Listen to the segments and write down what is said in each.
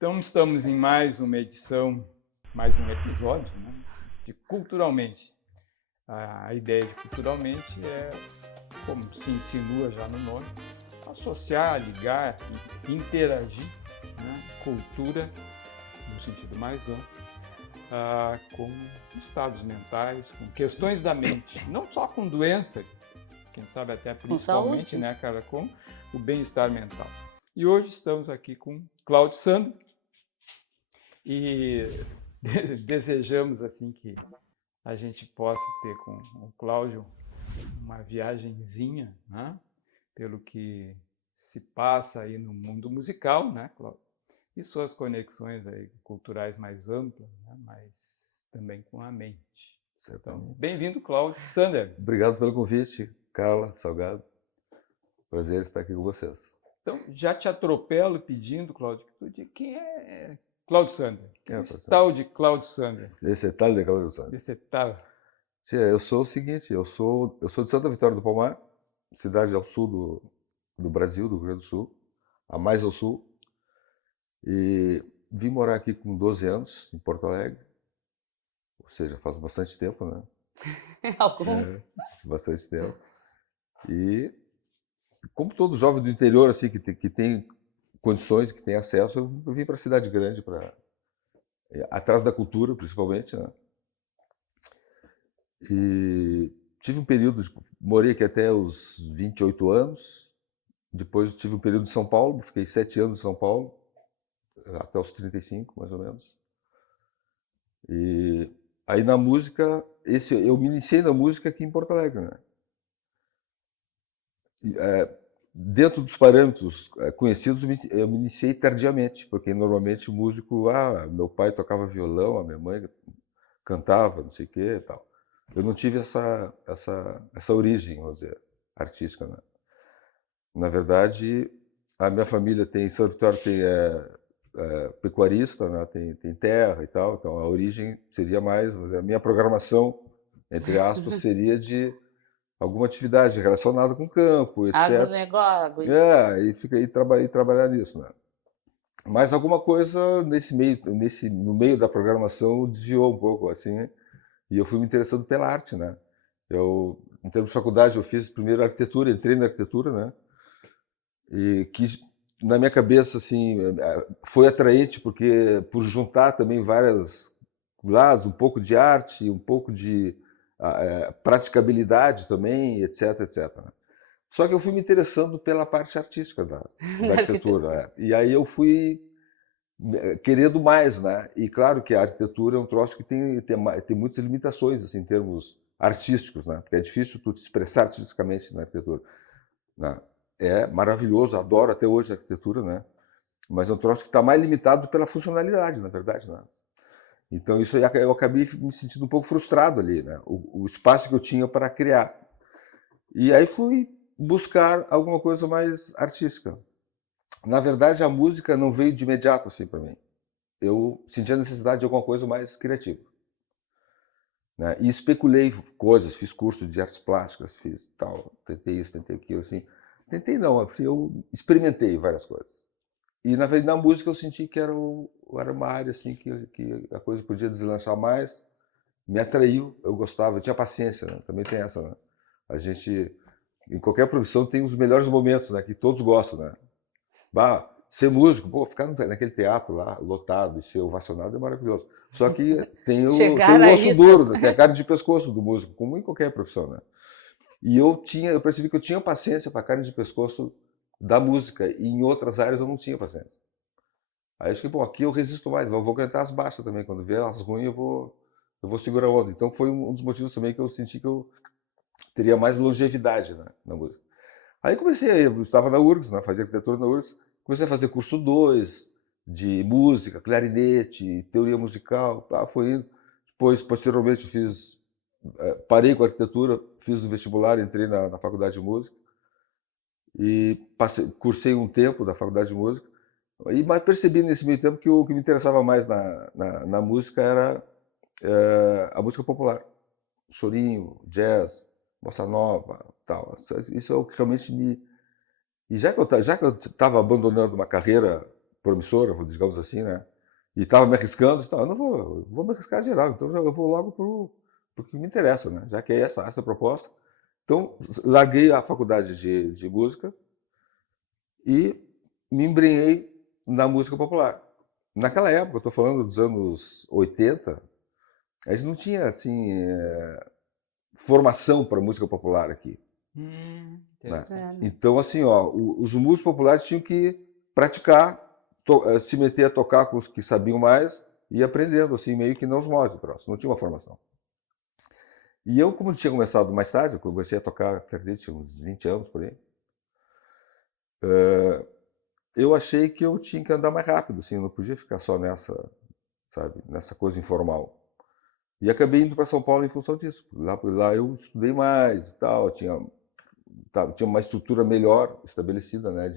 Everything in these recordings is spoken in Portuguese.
Então, estamos em mais uma edição, mais um episódio, né, de Culturalmente. A ideia de Culturalmente é, como se insinua já no nome, associar, ligar e interagir, né, cultura, no sentido mais amplo, com estados mentais, com questões da mente, não só com doença, quem sabe até Com principalmente, saúde. né, cara, com o bem-estar mental. E hoje estamos aqui com Cláudio Sandro, e desejamos assim que a gente possa ter com o Cláudio uma viagenzinha, né, pelo que se passa aí no mundo musical, né, Cláudio? E suas conexões aí culturais mais amplas, né, mas também com a mente. Então, Certamente. bem-vindo, Cláudio Sander. Obrigado pelo convite, Carla, Salgado. Prazer estar aqui com vocês. Então, já te atropelo pedindo, Cláudio, que tu diga quem é Cláudio Sander. Quem é esse tal de Cláudio Sander? Esse detalhe da Carla do Santos. Esse tal. Eu sou o seguinte, eu sou de Santa Vitória do Palmar, cidade ao sul do Brasil, do Rio Grande do Sul, a mais ao sul. E vim morar aqui com 12 anos, em Porto Alegre. Ou seja, faz bastante tempo, né? Algum. Bastante tempo. E como todo jovem do interior, assim, que tem condições, que tem acesso, eu vim para a cidade grande, atrás da cultura, principalmente, né? E tive um período, morei aqui até os 28 anos, depois tive um período em São Paulo, fiquei 7 anos em São Paulo, até os 35, mais ou menos. E aí na música, eu me iniciei na música aqui em Porto Alegre, né? Dentro dos parâmetros conhecidos, eu me iniciei tardiamente, porque normalmente o músico, meu pai tocava violão, a minha mãe cantava, não sei o que e tal. Eu não tive essa origem, vamos dizer, artística, né? Na verdade, a minha família tem, Santa Vitória pecuarista, né? Tem terra e tal, então a origem seria mais, vamos dizer, a minha programação, entre aspas, seria de alguma atividade relacionada com o campo, etc. Agronegócio. E trabalhar nisso, né? Mas alguma coisa no meio da programação desviou um pouco, assim, e eu fui me interessando pela arte, né? Em termos de faculdade, eu fiz primeiro arquitetura, entrei na arquitetura, né? E que na minha cabeça, assim, foi atraente porque por juntar também vários lados, um pouco de arte, um pouco de praticabilidade também, etc, etc. Só que eu fui me interessando pela parte artística da arquitetura, né? E aí eu fui querendo mais, né? E claro que a arquitetura é um troço que tem muitas limitações, assim, em termos artísticos, né? Porque é difícil tu te expressar artisticamente na arquitetura, né? É maravilhoso, adoro até hoje a arquitetura, né? Mas é um troço que está mais limitado pela funcionalidade, na verdade, né? Então isso aí eu acabei me sentindo um pouco frustrado ali, né? O espaço que eu tinha para criar. E aí fui buscar alguma coisa mais artística. Na verdade, a música não veio de imediato assim para mim. Eu senti a necessidade de alguma coisa mais criativa, né? E especulei coisas, fiz curso de artes plásticas, fiz tal, tentei isso, tentei aquilo, assim. Tentei não, assim, eu experimentei várias coisas. E na verdade na música eu senti que era uma área assim que a coisa podia deslanchar mais, me atraiu, eu gostava, eu tinha paciência, né? Também tem essa, né? A gente em qualquer profissão tem os melhores momentos, né? Que todos gostam, né? Ser músico, pô, ficar naquele teatro lá, lotado, e ser ovacionado é maravilhoso. Só que tem Chegar o a osso isso. duro, né? Tem a carne de pescoço do músico, como em qualquer profissão, né? E eu percebi que eu tinha paciência para a carne de pescoço da música, e em outras áreas eu não tinha paciência. Aí acho que, bom, aqui eu resisto mais, eu vou cantar as baixas também, quando vier as ruins eu vou segurar a onda. Então foi um dos motivos também que eu senti que eu teria mais longevidade, né, na música. Aí eu estava na URGS, né, fazia arquitetura na URGS, comecei a fazer curso 2 de música, clarinete, teoria musical, tá, foi indo. Depois, posteriormente, parei com a arquitetura, fiz o vestibular, entrei na faculdade de música e cursei um tempo da faculdade de música, mas percebi nesse meio tempo que o que me interessava mais na música era a música popular, chorinho, jazz, bossa nova, tal. Isso é o que realmente me... E já que eu estava abandonando uma carreira promissora, digamos assim, né? E estava me arriscando, eu não vou me arriscar geral, então eu vou logo pro que me interessa, né? Já que é essa proposta. Então, larguei a faculdade de música e me embrenhei na música popular. Naquela época, eu estou falando dos anos 80, a gente não tinha, assim, formação para música popular aqui. Né? Então, assim, ó, os músicos populares tinham que praticar, se meter a tocar com os que sabiam mais e ir aprendendo, assim, meio que não os moldes, não tinha uma formação. E eu, como tinha começado mais tarde, eu comecei a tocar clarinete, tinha uns 20 anos por aí, eu achei que eu tinha que andar mais rápido, assim, eu não podia ficar só nessa, sabe, nessa coisa informal. E acabei indo para São Paulo em função disso. Lá eu estudei mais e tal, tinha uma estrutura melhor estabelecida, né,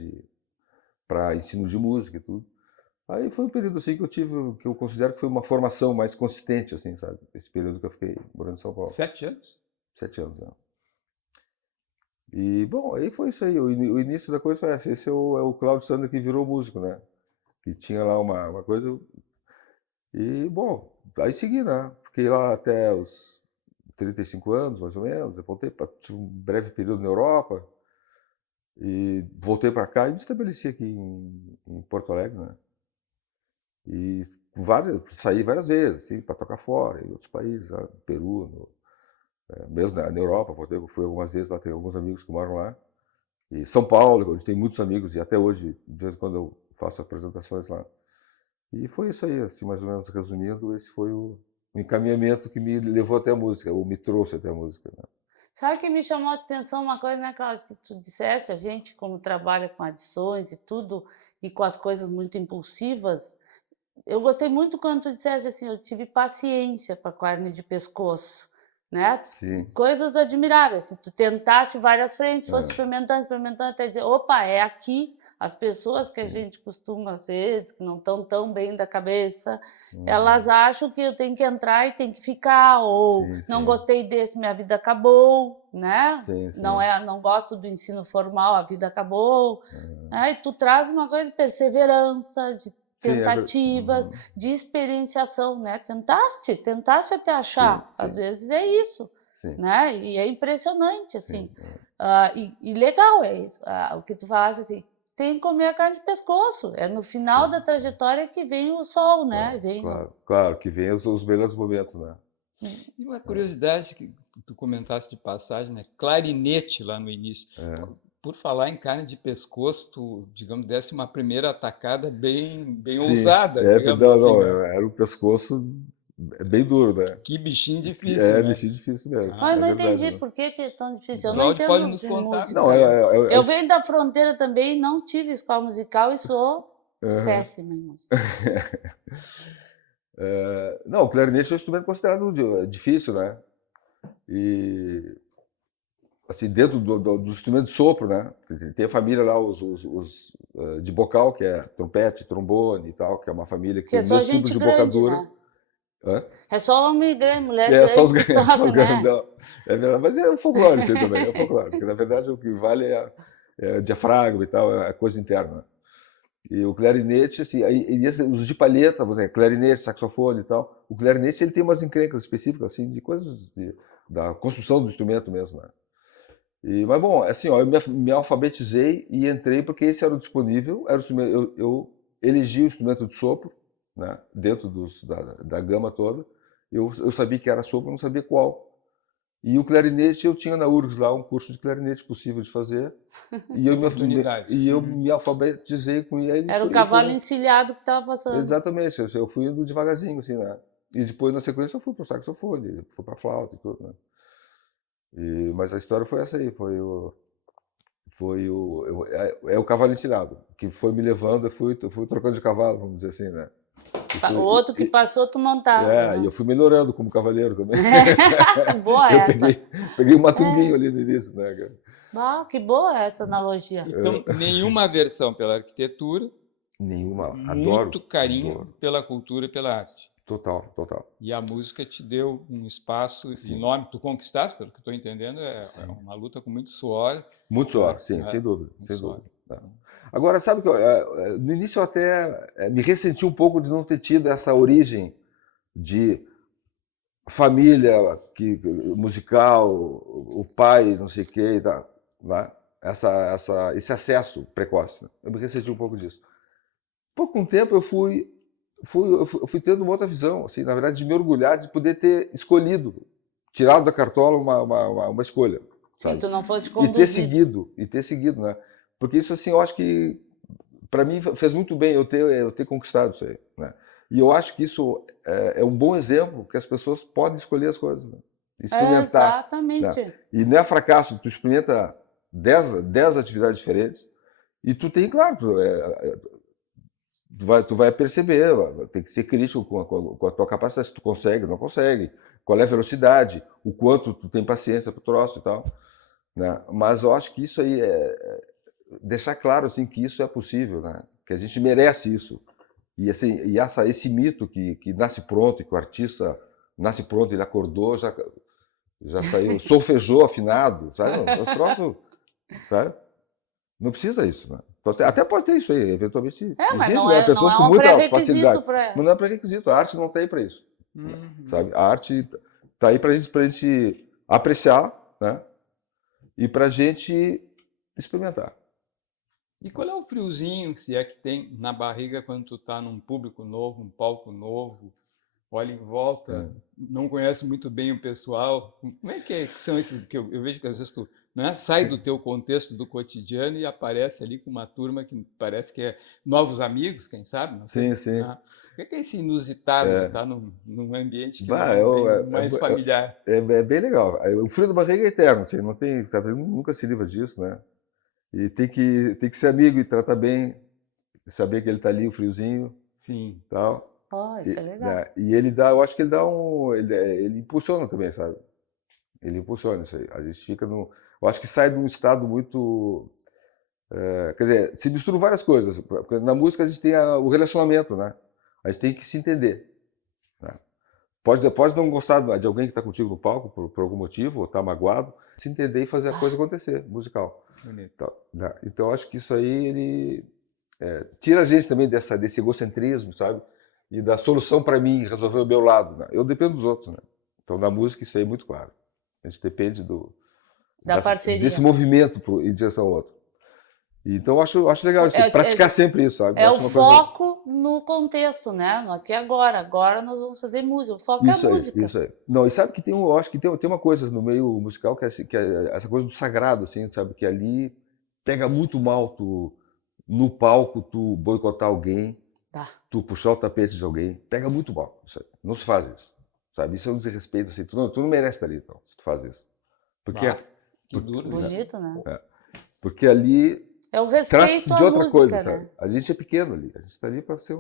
para ensino de música e tudo. Aí foi um período assim que eu considero que foi uma formação mais consistente, assim, sabe? Esse período que eu fiquei morando em São Paulo. 7 anos? 7 anos, né? E, bom, aí foi isso aí. O início da coisa foi essa. Esse é o Cláudio Sandra que virou músico, né? Que tinha lá uma coisa. E, bom, aí segui, né? Fiquei lá até os 35 anos, mais ou menos. Eu voltei, tive um breve período na Europa. E voltei para cá e me estabeleci aqui em Porto Alegre, né? E saí várias vezes, assim, para tocar fora, em outros países, no Peru, mesmo na Europa, fui algumas vezes lá, tenho alguns amigos que moram lá. E São Paulo, onde tem muitos amigos, e até hoje, de vez em quando eu faço apresentações lá. E foi isso aí, assim, mais ou menos resumindo, esse foi o encaminhamento que me levou até a música, ou me trouxe até a música, né? Sabe que me chamou a atenção uma coisa, né, Cláudio, que tu disseste, a gente como trabalha com adições e tudo, e com as coisas muito impulsivas, eu gostei muito quando tu disseste assim, eu tive paciência para carne de pescoço, né? Sim. Coisas admiráveis, assim, tu tentaste várias frentes, fosse experimentando, até dizer, opa, é aqui. As pessoas que a gente costuma, às vezes, que não estão tão bem da cabeça, elas acham que eu tenho que entrar e tem que ficar, ou não gostei desse, minha vida acabou, né? Não gosto do ensino formal, a vida acabou. Né? E tu traz uma coisa de perseverança, de tentativas, de experienciação, né? Tentaste até achar, às vezes é isso, né? E é impressionante, assim. E legal é isso, o que tu falaste, assim, tem que comer a carne de pescoço, é no final da trajetória que vem o sol, né? Claro, que vem os melhores momentos, né? E uma curiosidade que tu comentaste de passagem, né? Clarinete lá no início. Por falar em carne de pescoço, tu, digamos, desse uma primeira atacada bem ousada, digamos assim. Não, né? era um pescoço bem duro, né? Que bichinho difícil, né? Bichinho difícil mesmo. Mas não verdade, entendi né? por que é tão difícil. Eu não Cláudio entendo pode nos de contar. música. Não, Eu venho da fronteira também, não tive escola musical e sou péssima em música. Não, o clarinete é um instrumento considerado difícil, né? E assim, dentro do instrumento de sopro, né? Tem a família lá, os de bocal, que é trompete, trombone e tal, que é uma família que Que tem é o só mesmo tipo gente de grande, bocadura. né? Hã? É só homem grande, mulher Só os, grande que só toca, os né? grandão. É verdade, mas é um folclore isso aí também, é um folclore, porque na verdade o que vale é o diafragma e tal, é a coisa interna. E o clarinete, assim, os de palheta, clarinete, saxofone e tal, o clarinete ele tem umas encrencas específicas, assim, de coisas da construção do instrumento mesmo, né? Mas bom, assim, ó, eu me alfabetizei e entrei porque esse era o disponível, eu elegi o instrumento de sopro, né, dentro da gama toda, eu sabia que era sopro, não sabia qual. E o clarinete, eu tinha na URGS lá um curso de clarinete possível de fazer, e eu me alfabetizei com ele. Era o cavalo encilhado que estava passando. Exatamente, eu fui indo devagarzinho, assim, né? E depois, na sequência, eu fui pro saxofone, fui pra flauta e tudo, né? Mas a história foi essa aí, é o cavalo entilhado, que foi me levando, eu fui trocando de cavalo, vamos dizer assim, né? O outro que passou, tu montava. E eu fui melhorando como cavaleiro também. Boa essa. Peguei um matunguinho ali no início, né, cara? Que boa essa analogia. Então, nenhuma aversão pela arquitetura. Nenhuma. Muito carinho adoro. pela cultura e pela arte. Total. E a música te deu um espaço enorme. Tu conquistaste, pelo que eu estou entendendo, é uma luta com muito suor. Muito suor, sim, sem dúvida. Agora, sabe que no início eu até me ressenti um pouco de não ter tido essa origem de família musical, o pai, não sei o quê, e tal, né? Esse acesso precoce. Né? Eu me ressenti um pouco disso. Pouco tempo eu fui tendo uma outra visão, assim, na verdade, de me orgulhar de poder ter escolhido, tirado da cartola uma escolha. Sim, sabe? tu não foste E conduzido. ter seguido, né? Porque isso, assim, eu acho que, para mim, fez muito bem eu ter conquistado isso aí, né? E eu acho que isso é um bom exemplo que as pessoas podem escolher as coisas, né? Experimentar. Exatamente. Né? E não é fracasso, tu experimenta 10 atividades diferentes e tu tem, claro, tu vai perceber, tem que ser crítico com a tua capacidade, se tu consegue, não consegue, qual é a velocidade, o quanto tu tem paciência para o troço e tal. Né? Mas eu acho que isso aí deixar claro assim, que isso é possível, né? Que a gente merece isso. E, assim, esse mito que nasce pronto, que o artista nasce pronto, ele acordou, já saiu, solfejou afinado, sabe? Os troços, sabe? Não precisa isso, né? Até pode ter isso aí, eventualmente. Mas Existe, não né? é, não Pessoas é com um muita pré-requisito facilidade. para. Mas não é pré-requisito, a arte não está aí para isso. Sabe? A arte está aí para a gente apreciar, né? E para a gente experimentar. E qual é o friozinho, se é que tem, na barriga quando tu tá num público novo, um palco novo, olha em volta, não conhece muito bem o pessoal? Como é que são esses? Porque eu vejo que às vezes tu, né, sai do teu contexto do cotidiano e aparece ali com uma turma que parece que é novos amigos, quem sabe? Não sei. Sim, sim. Né? O que é esse inusitado de estar num ambiente que não Bah, é bem o mais familiar? é bem legal. O frio da barriga é eterno, assim, não tem, sabe, nunca se livra disso, né? E tem que ser amigo e tratar bem, saber que ele está ali, o friozinho, Sim. tal. Isso é legal. Né? E ele dá, eu acho que ele dá ele impulsiona também, sabe? Ele impulsiona isso aí. A gente fica no, eu acho que sai de um estado muito, quer dizer, se misturam várias coisas. Porque na música a gente tem o relacionamento, né? A gente tem que se entender. Né? Pode não gostar de alguém que está contigo no palco por algum motivo, ou está magoado, se entender e fazer a coisa acontecer, musical. Bonito. Então, né? Então eu acho que isso aí ele tira a gente também desse egocentrismo, sabe? E da solução para mim, resolver o meu lado. Né? Eu dependo dos outros, né? Então na música isso aí é muito claro. A gente depende Da parceria. desse movimento em direção ao outro. Então eu acho legal isso, praticar sempre isso, sabe? É o foco no contexto, né? No aqui e agora. Agora nós vamos fazer música. O foco é a música. Isso aí. Não, e sabe que eu acho que tem uma coisa no meio musical que é essa coisa do sagrado, assim, sabe? Que ali pega muito mal tu, no palco, tu boicotar alguém, tu puxar o tapete de alguém, pega muito mal. Isso aí. Não se faz isso, sabe? Isso é um desrespeito, assim. Tu não merece estar ali, então, se tu faz isso. Porque que duro. Bonito, né? Porque ali é o respeito à música, coisa, né? sabe? A gente é pequeno ali, a gente está ali para ser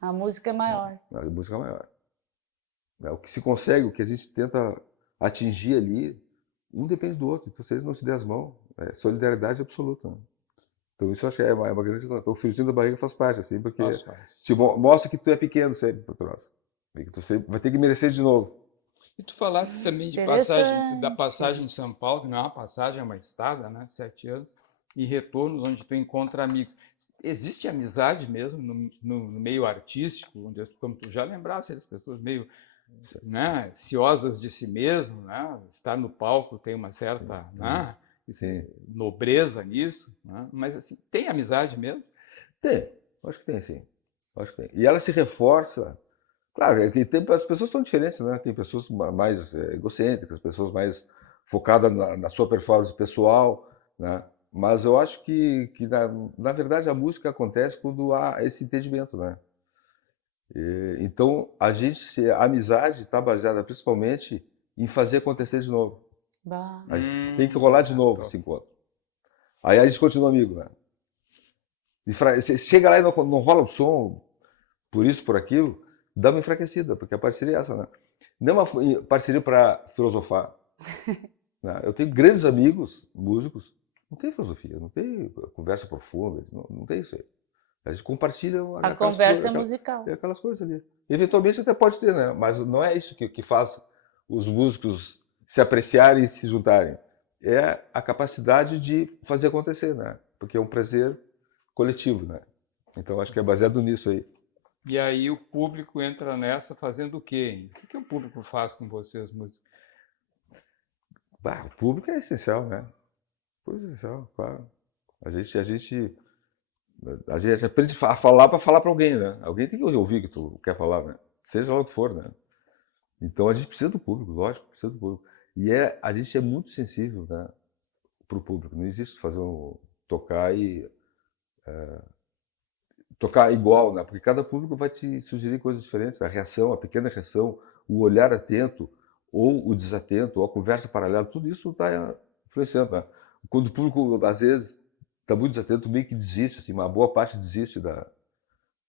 A música é maior. A música é maior. O que se consegue, o que a gente tenta atingir ali, um depende do outro. Então, se eles não se der as mãos, solidariedade absoluta. Né? Então, isso eu acho que é uma grande questão. Então, o friozinho da barriga faz parte, assim, porque te mostra que tu é pequeno sempre para trás. E que tu sempre vai ter que merecer de novo. E tu falasse também da passagem em São Paulo, que não é uma passagem, é uma estada, né? 7 anos, e retornos onde tu encontra amigos. Existe amizade mesmo no meio artístico, onde, como tu já lembrasse, as pessoas meio, né, ciosas de si mesmo, né? Estar no palco tem uma certa, né, nobreza nisso, né? Mas assim, tem amizade mesmo? Tem, acho que tem, sim. Acho que tem. E ela se reforça. Claro, as pessoas são diferentes, né? Tem pessoas mais egocêntricas, pessoas mais focadas na sua performance pessoal, né? Mas eu acho que na verdade, a música acontece quando há esse entendimento, né? Então, a amizade está baseada principalmente em fazer acontecer de novo. A gente tem que rolar de novo esse encontro. Aí a gente continua amigo, né? E você chega lá e não rola o som, por isso, por aquilo, dá uma enfraquecida, porque a parceria é essa, né? Não é uma parceria para filosofar. Né? Eu tenho grandes amigos, músicos, não tem filosofia, não tem conversa profunda, não tem isso aí. A gente compartilha a conversa musical. Aquelas coisas ali. Eventualmente até pode ter, né? Mas não é isso que faz os músicos se apreciarem e se juntarem. É a capacidade de fazer acontecer, né? Porque é um prazer coletivo, né? Então acho que é baseado nisso aí. E aí o público entra nessa fazendo o quê? O que o público faz com você as músicas? O público é essencial, né? O público é essencial, claro. A gente aprende a falar para falar para alguém, né? Alguém tem que ouvir o que tu quer falar, né? Seja lá o que for, né? Então a gente precisa do público, lógico, precisa do público. E a gente é muito sensível, né, para o público. Não existe tocar tocar igual, né? Porque cada público vai te sugerir coisas diferentes. A reação, a pequena reação, o olhar atento ou o desatento, ou a conversa paralela, tudo isso está influenciando, né? Quando o público às vezes está muito desatento, meio que desiste, assim, uma boa parte desiste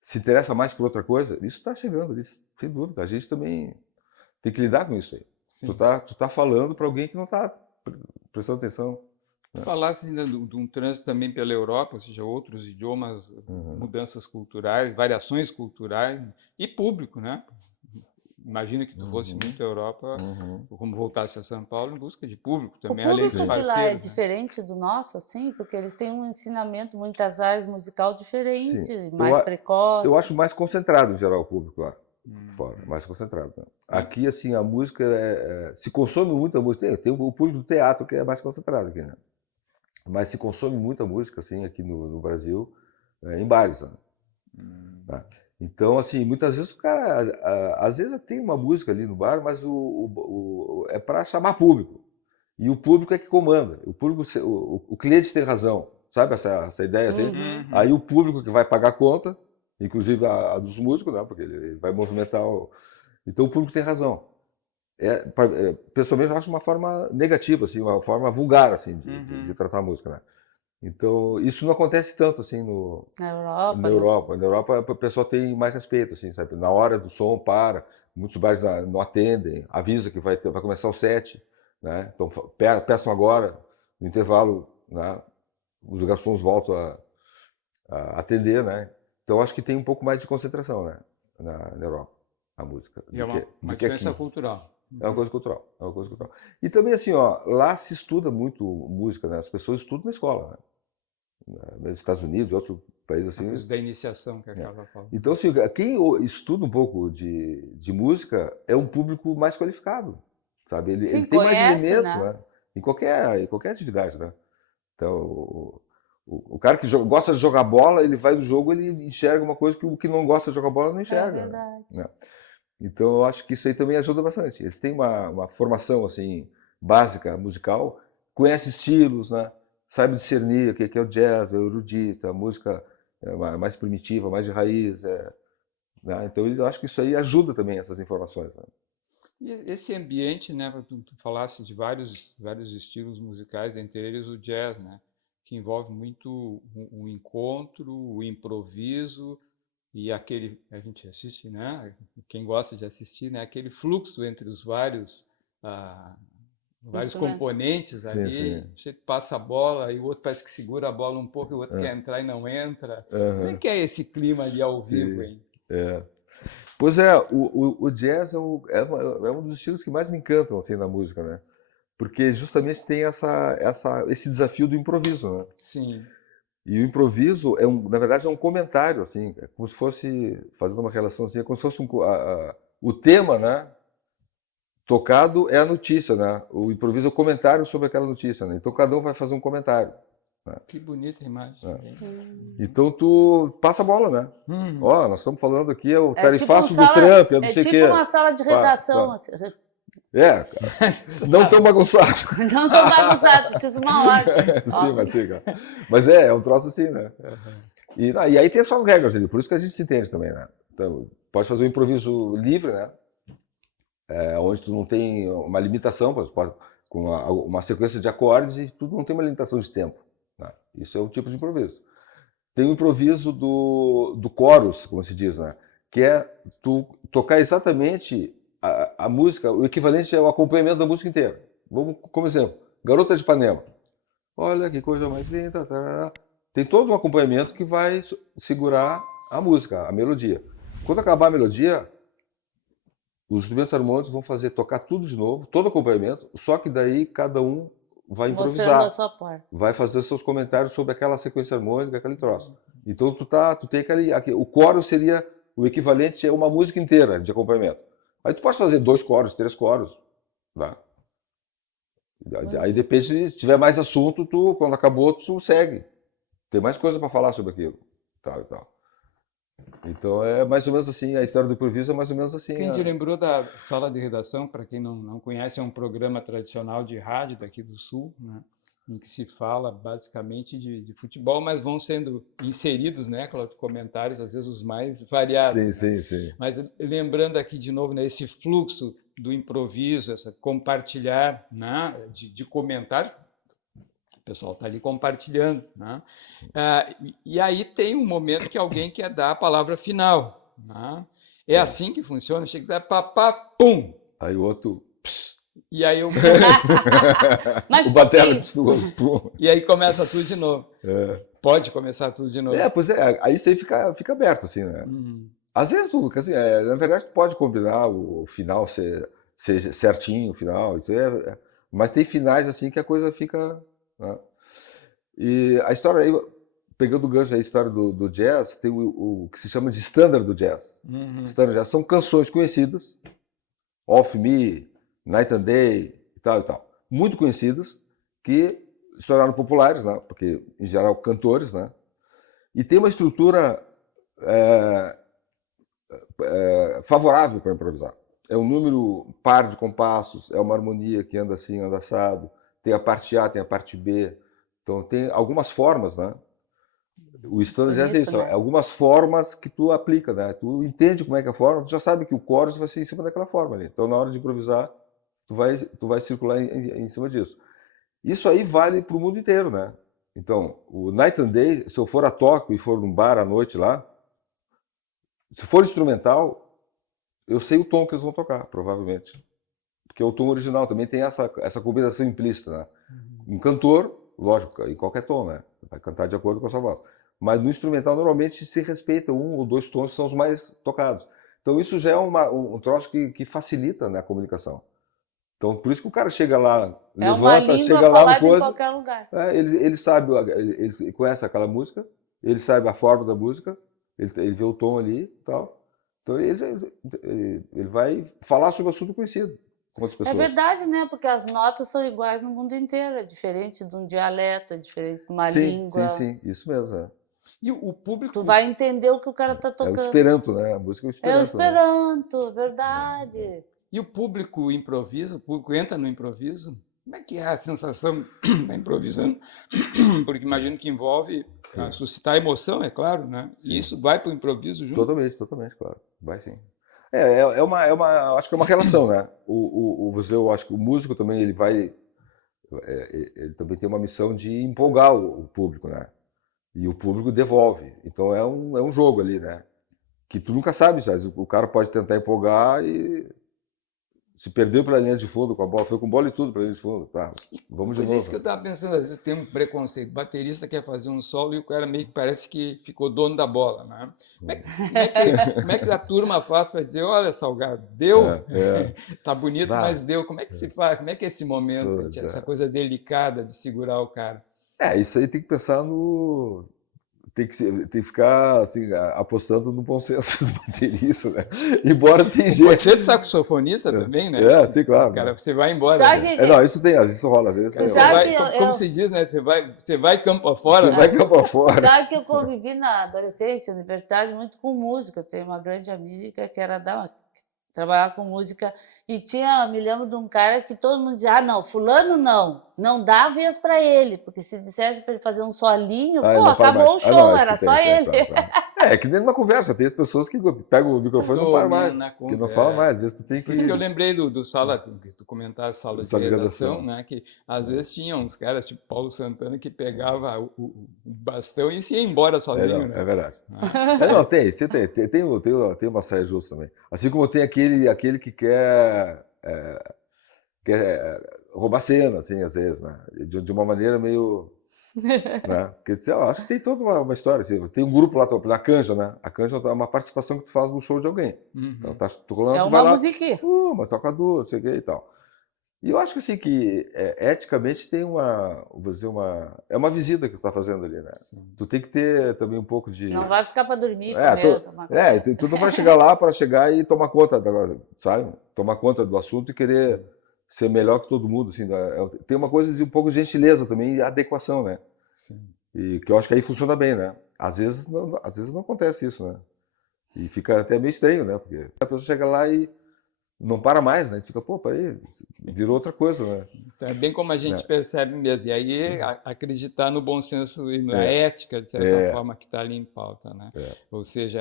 se interessa mais por outra coisa. Isso está chegando, sem dúvida. A gente também tem que lidar com isso aí. Sim. Tu tá falando para alguém que não está prestando atenção. Falasse ainda de um trânsito também pela Europa, ou seja, outros idiomas, mudanças culturais, variações culturais e público, né? Imagina que tu fosse muito à Europa, ou como voltasse a São Paulo, em busca de público também. O público de lá é parceiros, né? diferente do nosso, assim, porque eles têm um ensinamento, muitas áreas musical diferente, Sim. mais precoce. Eu acho mais concentrado em geral o público lá. Fora, mais concentrado. Né? Aqui, assim, a música se consome muita música. Tem o público do teatro que é mais concentrado aqui, né? Mas se consome muita música, assim, aqui no Brasil, em bares, né? Tá? Então, assim, muitas vezes o cara, às vezes tem uma música ali no bar, mas é para chamar público. E o público é que comanda. O cliente tem razão, sabe essa ideia assim? Aí o público que vai pagar a conta, inclusive a dos músicos, né? Porque ele vai movimentar Então o público tem razão. Pessoalmente eu acho uma forma negativa, assim, uma forma vulgar assim, de tratar a música, né? Então isso não acontece tanto assim Na Europa. na Europa. Na Europa o pessoal tem mais respeito, assim, sabe? Na hora do som, muitos bares não atendem, avisa que vai começar o set, né? Então peçam agora, no intervalo, né? Os garçons voltam a atender, né? Então acho que tem um pouco mais de concentração, né? Na Europa, a música. E é uma diferença cultural. É uma coisa cultural, é uma coisa cultural. E também assim, ó, lá se estuda muito música, né? As pessoas estudam na escola, né? Nos Estados Unidos, outros países assim. Isso da iniciação que acaba falando. Então, assim, quem estuda um pouco de música é um público mais qualificado, sabe? Ele tem mais elementos, né? Em qualquer atividade, né? Então, o cara que gosta de jogar bola, ele vai no jogo, ele enxerga uma coisa que o que não gosta de jogar bola não enxerga. É verdade. Né? Então, eu acho que isso aí também ajuda bastante. Eles têm uma formação, assim, básica, musical, conhece estilos, né? Sabe discernir o que é o jazz, a erudita, a música mais primitiva, mais de raiz. Né? Então, eu acho que isso aí ajuda também essas informações. Né? E esse ambiente, né? Tu falasse de vários estilos musicais, dentre eles o jazz, né? Que envolve muito o encontro, o improviso e a gente assiste, né? Quem gosta de assistir, né? Aquele fluxo entre os vários componentes ali. Sim. Você passa a bola e o outro parece que segura a bola um pouco e o outro quer entrar e não entra. Como é que é esse clima ali ao vivo, hein? Pois é, o jazz é um dos estilos que mais me encantam assim, na música, né? Porque justamente tem esse desafio do improviso, né? Sim. E o improviso, na verdade, é um comentário, assim, é como se fosse, fazendo uma relação assim, é como se fosse o tema, né? Tocado é a notícia, né? O improviso é o comentário sobre aquela notícia, né? Então cada um vai fazer um comentário. Né? Que bonita imagem. Então tu passa a bola, né? Ó, nós estamos falando aqui, o tarifaço tipo do Trump, não sei o quê. É tipo uma sala de redação. Assim. Não tão bagunçado. Não tão bagunçado, precisa de uma ordem. Sim, mas sim, cara. Mas é um troço assim, né? E aí tem as suas regras ali, por isso que a gente se entende também, né? Então, pode fazer um improviso livre, né? Onde tu não tem uma limitação, com uma sequência de acordes e tu não tem uma limitação de tempo. Né? Isso é um tipo de improviso. Tem o improviso do chorus, como se diz, né? Que é tu tocar exatamente a música, o equivalente ao acompanhamento da música inteira. Vamos, como exemplo, Garota de Ipanema. Olha que coisa mais linda. Tarará. Tem todo um acompanhamento que vai segurar a música, a melodia. Quando acabar a melodia, os instrumentos harmônicos vão tocar tudo de novo, todo acompanhamento, só que daí cada um vai improvisar. Mostrando a sua parte. Vai fazer seus comentários sobre aquela sequência harmônica, aquele troço. Então tu tem o coro seria o equivalente a uma música inteira de acompanhamento. Aí tu pode fazer 2 coros, 3 coros, tá? Aí depende, se tiver mais assunto, quando acabou, tu segue. Tem mais coisa para falar sobre aquilo. Tal e tal. Então é mais ou menos assim, a história do improviso é mais ou menos assim. Quem te lembrou da Sala de Redação, para quem não conhece, é um programa tradicional de rádio daqui do Sul, né, em que se fala basicamente de futebol, mas vão sendo inseridos, né, Cláudio, comentários, às vezes os mais variados. Sim, né? sim, sim. Mas lembrando aqui de novo, né, esse fluxo do improviso, essa compartilhar, né, de comentários, o pessoal está ali compartilhando, né? E aí tem um momento que alguém quer dar a palavra final, né? É assim que funciona, chega a dar papá, pum! Aí o outro... E aí Mas o batera pum! E aí começa tudo de novo. Pode começar tudo de novo. Pois é, aí isso aí fica aberto, assim, né? Às vezes, assim, na verdade, tu pode combinar o final ser certinho, o final, isso aí mas tem finais, assim, que a coisa fica... Né? E a história aí, pegando o gancho aí, a história do jazz, tem o que se chama de standard do jazz. Standard jazz são canções conhecidas, Off Me, Night and Day e tal, muito conhecidas, que se tornaram populares, né? Porque, em geral, cantores, né? E tem uma estrutura favorável para improvisar. É um número par de compassos, é uma harmonia que anda assim, anda assado, tem a parte A, tem a parte B, então tem algumas formas, né? O standard jazz é isso, né? algumas formas que tu aplica, né? Tu entende como é que é a forma, tu já sabe que o chorus vai ser em cima daquela forma ali. Então na hora de improvisar, tu vai circular em cima disso. Isso aí vale para o mundo inteiro, né? Então, o Night and Day, se eu for a Tóquio e for num bar à noite lá, se for instrumental, eu sei o tom que eles vão tocar, provavelmente. Porque o tom original também tem essa combinação implícita, né? Um cantor, lógico, em qualquer tom, né? Vai cantar de acordo com a sua voz. Mas no instrumental, normalmente, se respeita 1 ou 2 tons que são os mais tocados. Então isso já é um troço que facilita, né, a comunicação. Então por isso que o cara chega lá, levanta, chega lá no coisa, em qualquer lugar. Ele sabe, ele conhece aquela música, ele sabe a forma da música, ele vê o tom ali e tal. Então ele vai falar sobre o assunto conhecido. É verdade, né? Porque as notas são iguais no mundo inteiro, é diferente de um dialeto, é diferente de uma língua. Sim, isso mesmo. É. E o público... Tu vai entender o que o cara tá tocando. É o Esperanto, né? A música é o Esperanto. É o Esperanto, né? Verdade. E o público improvisa, o público entra no improviso? Como é que é a sensação de estar improvisando? Porque imagino que envolve suscitar emoção, é claro, né? Sim. E isso vai para o improviso junto? Totalmente, claro. Vai sim. Acho que é uma relação, né? Eu acho que o músico também, ele também tem uma missão de empolgar o público, né? E o público devolve. Então é um jogo ali, né? Que tu nunca sabe, o cara pode tentar empolgar e se perdeu pela linha de fundo com a bola, foi com bola e tudo pela linha de fundo, tá? Vamos de novo. É isso que eu estava pensando, às vezes tem um preconceito. O baterista quer fazer um solo e o cara meio que parece que ficou dono da bola, né? Como é que a turma faz para dizer, olha, Salgado, deu? Tá bonito, mas deu. Como é que se faz? Como é que é esse momento, essa coisa delicada de segurar o cara? Isso aí tem que pensar no... Tem que ficar assim, apostando no bom senso do baterista, né? Embora tem gente... Pode ser de saxofonista também, né? Sim, claro. Cara, você vai embora. Não, isso tem, às vezes rola. Às vezes como se diz, né? Você vai campo afora. Você vai campo afora. Sabe que eu convivi na adolescência, universidade, muito com música. Eu tenho uma grande amiga que era trabalhar com música e me lembro de um cara que todo mundo dizia, não, fulano não dá vez para ele, porque se dissesse para ele fazer um solinho, acabou o show, era só ele. É que dentro de uma conversa, tem as pessoas que pegam o microfone e não param mais, que não falam mais, às vezes tu tem que... Por isso que eu lembrei do sala, que tu comentaste, sala de redação, né, que às vezes tinha uns caras, tipo Paulo Santana, que pegava o bastão e se ia embora sozinho, né? É verdade. Tem uma saia justa também. Assim como tem aquele que quer roubar cena, assim, às vezes, né? De uma maneira meio... né? Porque, acho que tem toda uma história. Assim, tem um grupo lá, a Canja, né? A Canja é uma participação que tu faz no show de alguém. Então, tu rolando, é tu uma vai musiquinha. Mas toca duas, não sei o que e tal. E eu acho que assim, que eticamente tem é uma visita que tu tá fazendo ali, né? Sim. Tu tem que ter também um pouco de... Não vai ficar para dormir, comer, tomar conta. Tu não vai chegar lá para chegar e tomar conta, sabe? Tomar conta do assunto e querer ser melhor que todo mundo, assim. Tem uma coisa de um pouco de gentileza também e adequação, né? Sim. E que eu acho que aí funciona bem, né? Às vezes não acontece isso, né? E fica até meio estranho, né? Porque a pessoa chega lá e não para mais, né? Fica, pô, peraí, virou outra coisa, né? Então, é bem como a gente percebe mesmo. E aí, acreditar no bom senso e na ética, de certa forma, que está ali em pauta, né? Ou seja,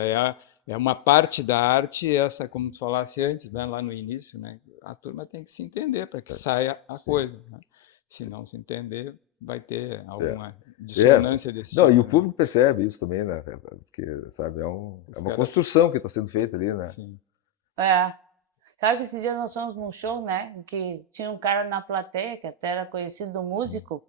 é uma parte da arte, essa, como tu falasse antes, né, lá no início, né? A turma tem que se entender para que saia a coisa, né? Se não se entender, vai ter alguma dissonância desse não, tipo. e o público percebe isso também, né? Porque, sabe, é uma construção que está sendo feita ali, né? Sim. Sabe que esses dias nós fomos num show, né? Que tinha um cara na plateia, que até era conhecido músico,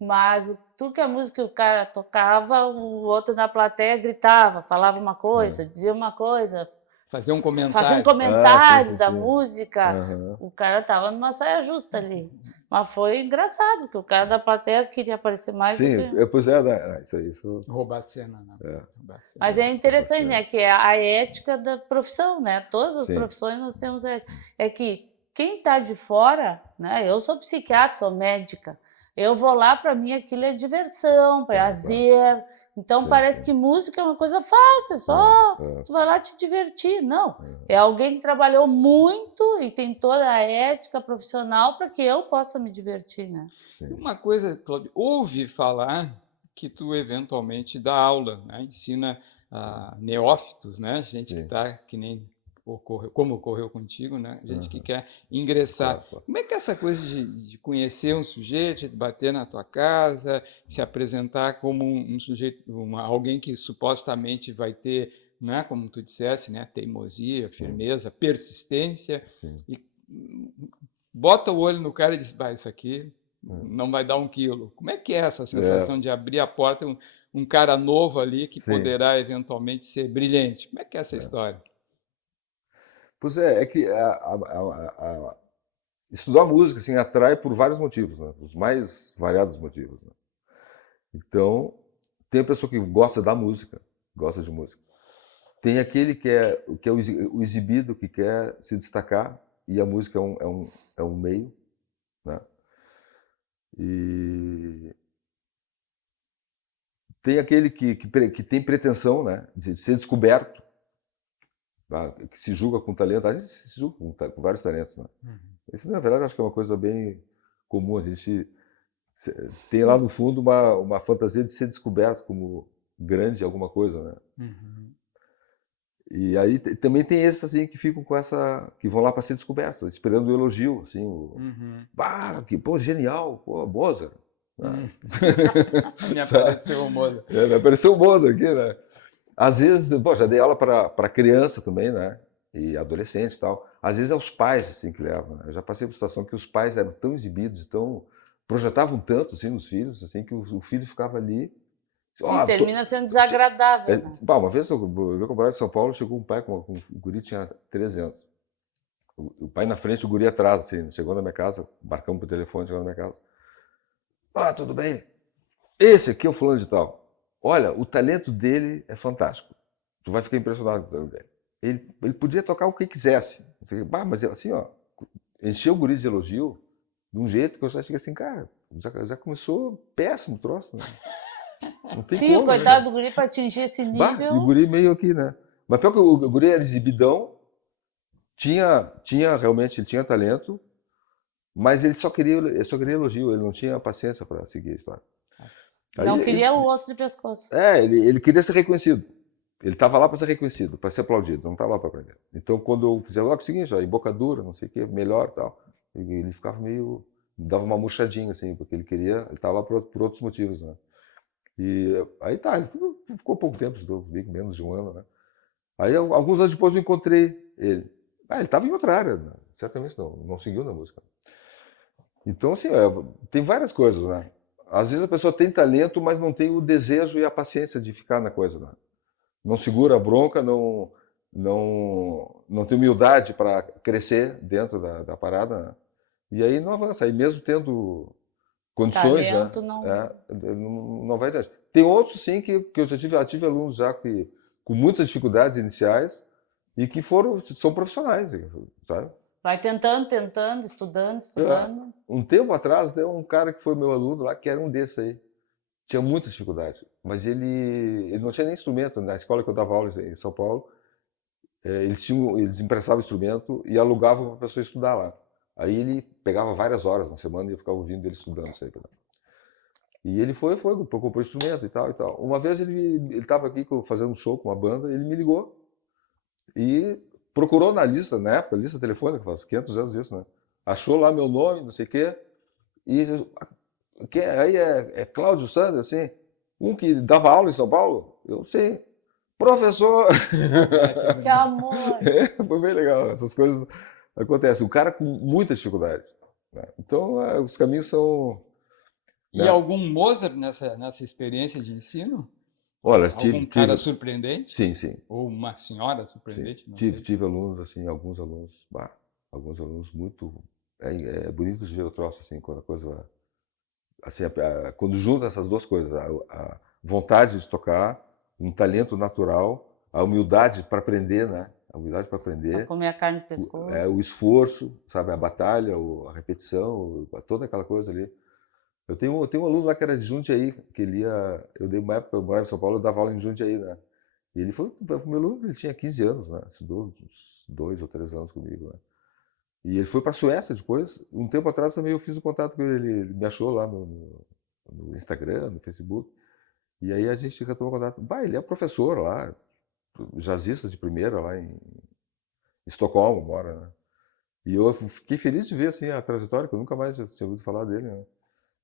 mas tudo que a música que o cara tocava, o outro na plateia gritava, falava uma coisa, dizia uma coisa, Fazer um comentário. fazia um comentário sim, da sim. música. O cara tava numa saia justa ali. Mas foi engraçado, porque o cara da plateia queria aparecer mais do que... Pois isso... Roubar a cena, né? Roubar a cena. Mas é interessante, né? Que é a ética da profissão, né? Todas as profissões nós temos ética. É que quem está de fora, né? Eu sou psiquiatra, sou médica. Eu vou lá, para mim aquilo é diversão, prazer. Então parece que música é uma coisa fácil, só tu vai lá te divertir. Não, é alguém que trabalhou muito e tem toda a ética profissional para que eu possa me divertir, né? Uma coisa, Cláudio, ouvi falar que tu eventualmente dá aula, né? Ensina neófitos, né? Gente que está, que nem como ocorreu contigo, né? Gente que quer ingressar. Claro. Como é que é essa coisa de conhecer um sujeito, de bater na tua casa, se apresentar como um sujeito, alguém que supostamente vai ter, né? Como tu dissesse, né? Teimosia, firmeza, persistência, e bota o olho no cara e diz, isso aqui não vai dar 1 quilo. Como é que é essa sensação de abrir a porta, um cara novo ali que poderá eventualmente ser brilhante? Como é que é essa história? Pois é que estudar música assim, atrai por vários motivos, né? Os mais variados motivos. Né? Então, tem a pessoa que gosta da música, gosta de música. Tem aquele que é o exibido, que quer se destacar, e a música é um meio. Né? E tem aquele que tem pretensão, né, de ser descoberto, tá? Que se julga com talento. A gente se julga com vários talentos. Né? Isso, na verdade, acho que é uma coisa bem comum. A gente tem lá no fundo uma fantasia de ser descoberto como grande alguma coisa. Né? E aí também tem esses assim, que ficam com que vão lá para ser descobertos, esperando o elogio. Assim, genial, Mozart. Me apareceu o Mozart. Me apareceu o Mozart aqui, né? Às vezes, já dei aula para criança também, né? E adolescente e tal. Às vezes é os pais assim que levam. Né? Eu já passei por situação que os pais eram tão exibidos, projetavam tanto assim nos filhos, assim que o filho ficava ali. Sim, termina sendo desagradável. Né? Uma vez eu morava em São Paulo, chegou um pai com o guri tinha 13 anos. O pai na frente, o guri atrás, assim, chegou na minha casa, marcamos por telefone, chegou na minha casa. Tudo bem? Esse aqui é o fulano de tal. Olha, o talento dele é fantástico. Tu vai ficar impressionado com o talento dele. Ele podia tocar o que quisesse. Mas assim, encheu o guri de elogio de um jeito que eu já cheguei assim, cara, já começou péssimo o troço. Né? Não tem Sim, como, coitado né? do guri para atingir esse nível. E o guri meio aqui, né? Mas pior que o guri era exibidão, realmente, ele tinha talento, mas ele só queria elogio, ele não tinha paciência para seguir a história. Não queria o osso de pescoço. Ele queria ser reconhecido. Ele estava lá para ser reconhecido, para ser aplaudido, não estava lá para aprender. Então, quando eu fizia o seguinte, embocadura, não sei o que, melhor e tal, ele ficava meio... dava uma murchadinha, assim, porque ele estava lá por outros motivos, né? E aí ele ficou pouco tempo, menos de 1 ano, né? Aí, alguns anos depois, eu encontrei ele. Ele estava em outra área, né? Certamente não seguiu na música. Então, assim, tem várias coisas, né? Às vezes a pessoa tem talento, mas não tem o desejo e a paciência de ficar na coisa, né? Não segura a bronca, não tem humildade para crescer dentro da parada, né? E aí não avança. Aí mesmo tendo condições, Talento né? não. Não vai adiante. Tem outros, sim, que eu já tive alunos já com muitas dificuldades iniciais e que são profissionais, sabe? Vai tentando, estudando. Um tempo atrás, tem um cara que foi meu aluno lá, que era um desses aí. Tinha muita dificuldade, mas ele não tinha nem instrumento. Na escola que eu dava aula em São Paulo, eles emprestavam instrumento e alugavam para a pessoa estudar lá. Aí ele pegava várias horas na semana e eu ficava ouvindo ele estudando sempre. E ele comprou instrumento e tal e tal. Uma vez ele estava aqui fazendo um show com uma banda, ele me ligou e procurou na lista, na época, lista telefônica, faz 500 anos isso, né? Achou lá meu nome, não sei o quê, e aí é Cláudio Sanders, assim, um que dava aula em São Paulo? Eu sei. Professor! Que amor! Foi bem legal, essas coisas acontecem. O cara com muita dificuldade, né? Então, os caminhos são... E né? algum Mozart nessa experiência de ensino? Olha, Algum cara surpreendente? Sim. Ou uma senhora surpreendente? Não sei. Tive alunos, assim, alguns alunos muito... É bonito de ver o troço, assim, quando a coisa... Assim, quando junta essas duas coisas, a vontade de tocar, um talento natural, a humildade para aprender, né? A humildade para aprender. Pra comer a carne do pescoço. O esforço, sabe? A batalha, a repetição, toda aquela coisa ali. Eu tenho um aluno lá que era de Jundiaí, que ele ia... Eu dei uma época, eu morava em São Paulo, eu dava aula em Jundiaí, né? E ele foi meu aluno, ele tinha 15 anos, né? Estudou uns 2 ou 3 anos comigo, né? E ele foi para a Suécia depois. Um tempo atrás também eu fiz o contato com ele, ele me achou lá no Instagram, no Facebook. E aí a gente retomou o contato. Ele é professor lá, jazzista de primeira lá em Estocolmo, mora, né? E eu fiquei feliz de ver assim a trajetória, que eu nunca mais tinha ouvido falar dele, né?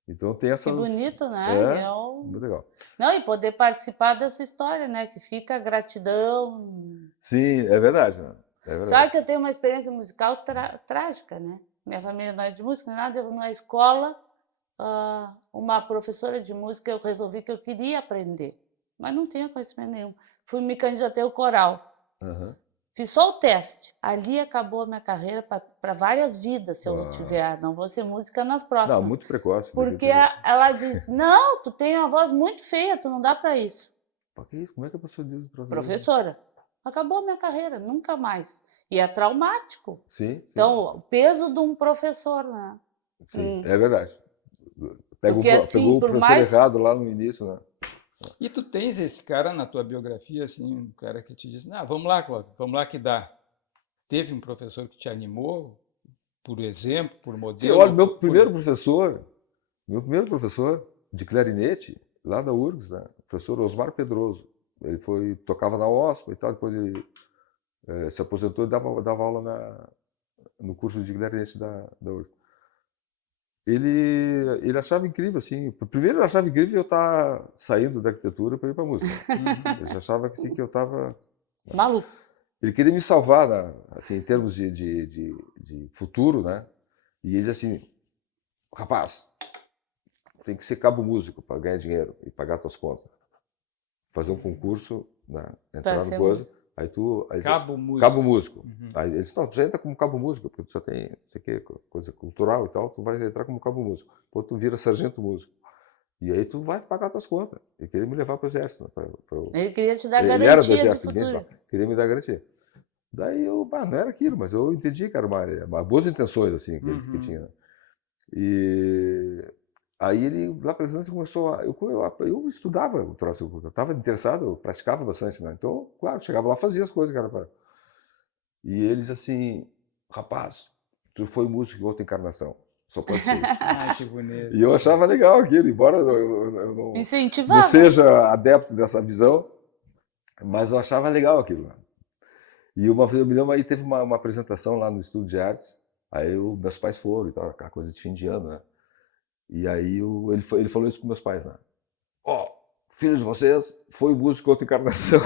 Então tem essas... Que bonito, né? Muito legal. Não, e poder participar dessa história, né? Que fica a gratidão. Sim, é verdade, né? É verdade. Sabe que eu tenho uma experiência musical trágica, né? Minha família não é de música, nem nada. Eu na escola, uma professora de música, eu resolvi que eu queria aprender, mas não tinha conhecimento nenhum. Fui me candidatei ao coral. Uhum. Fiz só o teste. Ali acabou a minha carreira para várias vidas, se eu não tiver. Não vou ser música nas próximas. Não, muito precoce. Porque ela diz, não, tu tem uma voz muito feia, tu não dá para isso. Para que isso? Como é que a pessoa diz para Professora. Acabou a minha carreira, nunca mais. E é traumático. Sim. Então, o peso de um professor, né? Sim, é verdade. Pegou o professor errado lá no início, né? E tu tens esse cara na tua biografia, assim, um cara que te diz, vamos lá, Cláudio, vamos lá que dá. Teve um professor que te animou, por exemplo, por modelo? Sim, olha, meu primeiro professor de clarinete, lá da URGS, né? O professor Osmar Pedroso. Ele tocava na OSPA e tal, depois ele se aposentou e dava aula no curso de clarinete da URGS. Ele achava incrível, assim. Primeiro, ele achava incrível eu estar saindo da arquitetura para ir para a música. Ele achava que, assim, que eu estava... Maluco. Ele queria me salvar, assim, em termos de futuro, né? E ele dizia assim, rapaz, tem que ser cabo músico para ganhar dinheiro e pagar suas contas. Fazer um concurso, né? Entrar no coisa. Aí Cabo músico. Cabo músico. Uhum. Aí ele disse, não, tu já entra como cabo músico, porque tu só tem, não sei o que, coisa cultural e tal, tu vai entrar como cabo músico. Depois tu vira sargento músico. E aí tu vai pagar tuas contas. Ele queria me levar para o exército. Né? Ele queria te dar garantia. Ele era do exército, queria me dar garantia. Daí eu, não era aquilo, mas eu entendi que era uma boas intenções, assim, que tinha. E aí ele, lá para a residência, começou eu estudava o troço, eu estava interessado, eu praticava bastante, né? Então, claro, chegava lá, fazia as coisas, cara. E eles assim, rapaz, tu foi músico em outra encarnação, só pode ser isso. Que bonito. E eu achava legal aquilo, embora eu não seja adepto dessa visão, mas eu achava legal aquilo. Né? E uma vez, eu me lembro, aí teve uma apresentação lá no Estúdio de Artes, aí meus pais foram e tal, aquela coisa de fim de ano, né? E aí ele falou isso para meus pais, né? Filhos de vocês, foi músico outra encarnação.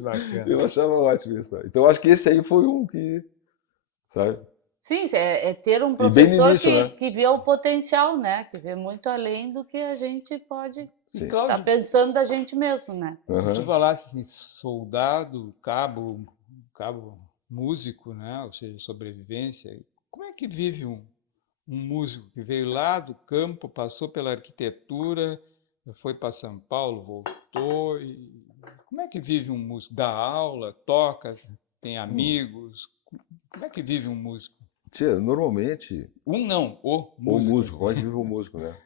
Bacana. Eu achava ótimo isso. Né? Então eu acho que esse aí foi um que, sabe? Sim, é ter um professor início, né? que vê o potencial, né? Que vê muito além do que a gente pode estar pensando da gente mesmo, né? Tu falasse assim, soldado, cabo músico, né? Ou seja, sobrevivência. Como é que vive um músico que veio lá do campo, passou pela arquitetura, foi para São Paulo, voltou? Como é que vive um músico? Dá aula, toca, tem amigos? Como é que vive um músico? Tia, normalmente, Não, o o músico. músico, como é que vive o músico, né?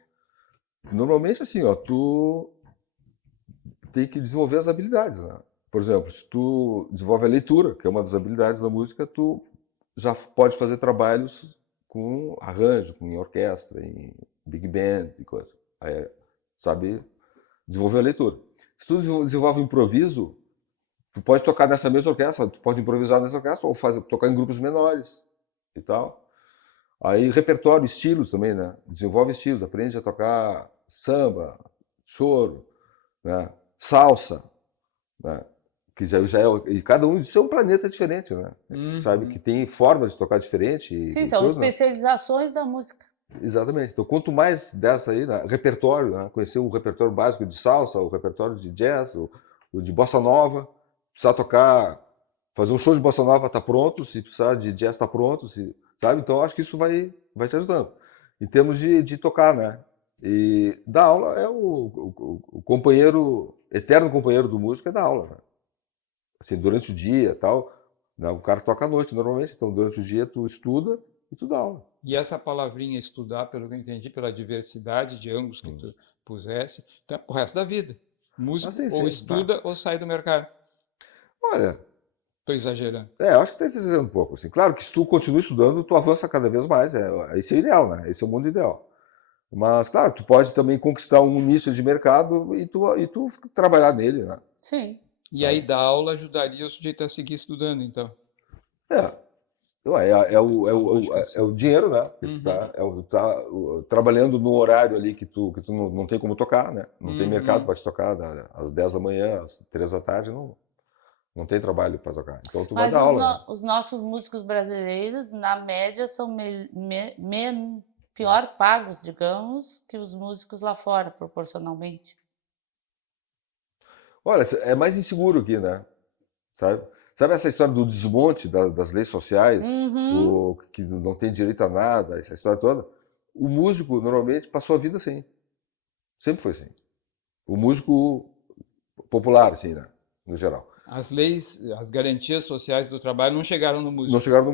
Normalmente, assim, ó, tu tem que desenvolver as habilidades, né? Por exemplo, se tu desenvolve a leitura, que é uma das habilidades da música, tu já pode fazer trabalhos com arranjo, com orquestra, em big band e coisa. Aí, sabe, desenvolver a leitura. Se tu desenvolve o improviso, tu pode tocar nessa mesma orquestra, tu pode improvisar nessa orquestra ou tocar em grupos menores e tal. Aí repertório, estilos também, né? Desenvolve estilos, aprende a tocar samba, choro, né? Salsa, né? Que já e cada um disso é um planeta diferente, né? Sabe, que tem formas de tocar diferente. Sim, e são tudo, né? especializações da música. Exatamente. Então, quanto mais dessa aí, né? Repertório, né? Conhecer o repertório básico de salsa, o repertório de jazz, o de bossa nova, precisar tocar, fazer um show de bossa nova, tá pronto, se precisar de jazz, tá pronto, sabe? Então, eu acho que isso vai te ajudando. Em termos de tocar, né? E dar aula é o companheiro, eterno companheiro do músico é dar aula, né? Assim, durante o dia tal, né? O cara toca à noite normalmente, então durante o dia tu estuda e tu dá aula. E essa palavrinha estudar, pelo que eu entendi, pela diversidade de ângulos que tu pusesse, então é pro resto da vida. Músico sim, ou sim, estuda ou sai do mercado. Olha, Estou exagerando. eu acho que está exagerando um pouco. Assim. Claro que se tu continua estudando, tu avança cada vez mais. Esse é o ideal, né? Esse é o mundo ideal. Mas, claro, tu pode também conquistar um nicho de mercado e tu trabalhar nele, né? Sim. E aí dar aula ajudaria o sujeito a seguir estudando, então. É o dinheiro, né? Que tu tá trabalhando no horário ali que tu não tem como tocar, né? Não tem mercado para te tocar às 10 da manhã, às 3 da tarde, não tem trabalho para tocar. Então tu vai Mas dar aula. Né? os nossos músicos brasileiros, na média, são pior pagos, digamos, que os músicos lá fora, proporcionalmente. Olha, é mais inseguro aqui, né? Sabe essa história do desmonte das leis sociais, que não tem direito a nada, essa história toda? O músico, normalmente, passou a vida assim. Sempre foi assim. O músico popular, assim, né? No geral. As leis, as garantias sociais do trabalho não chegaram no músico. Não chegaram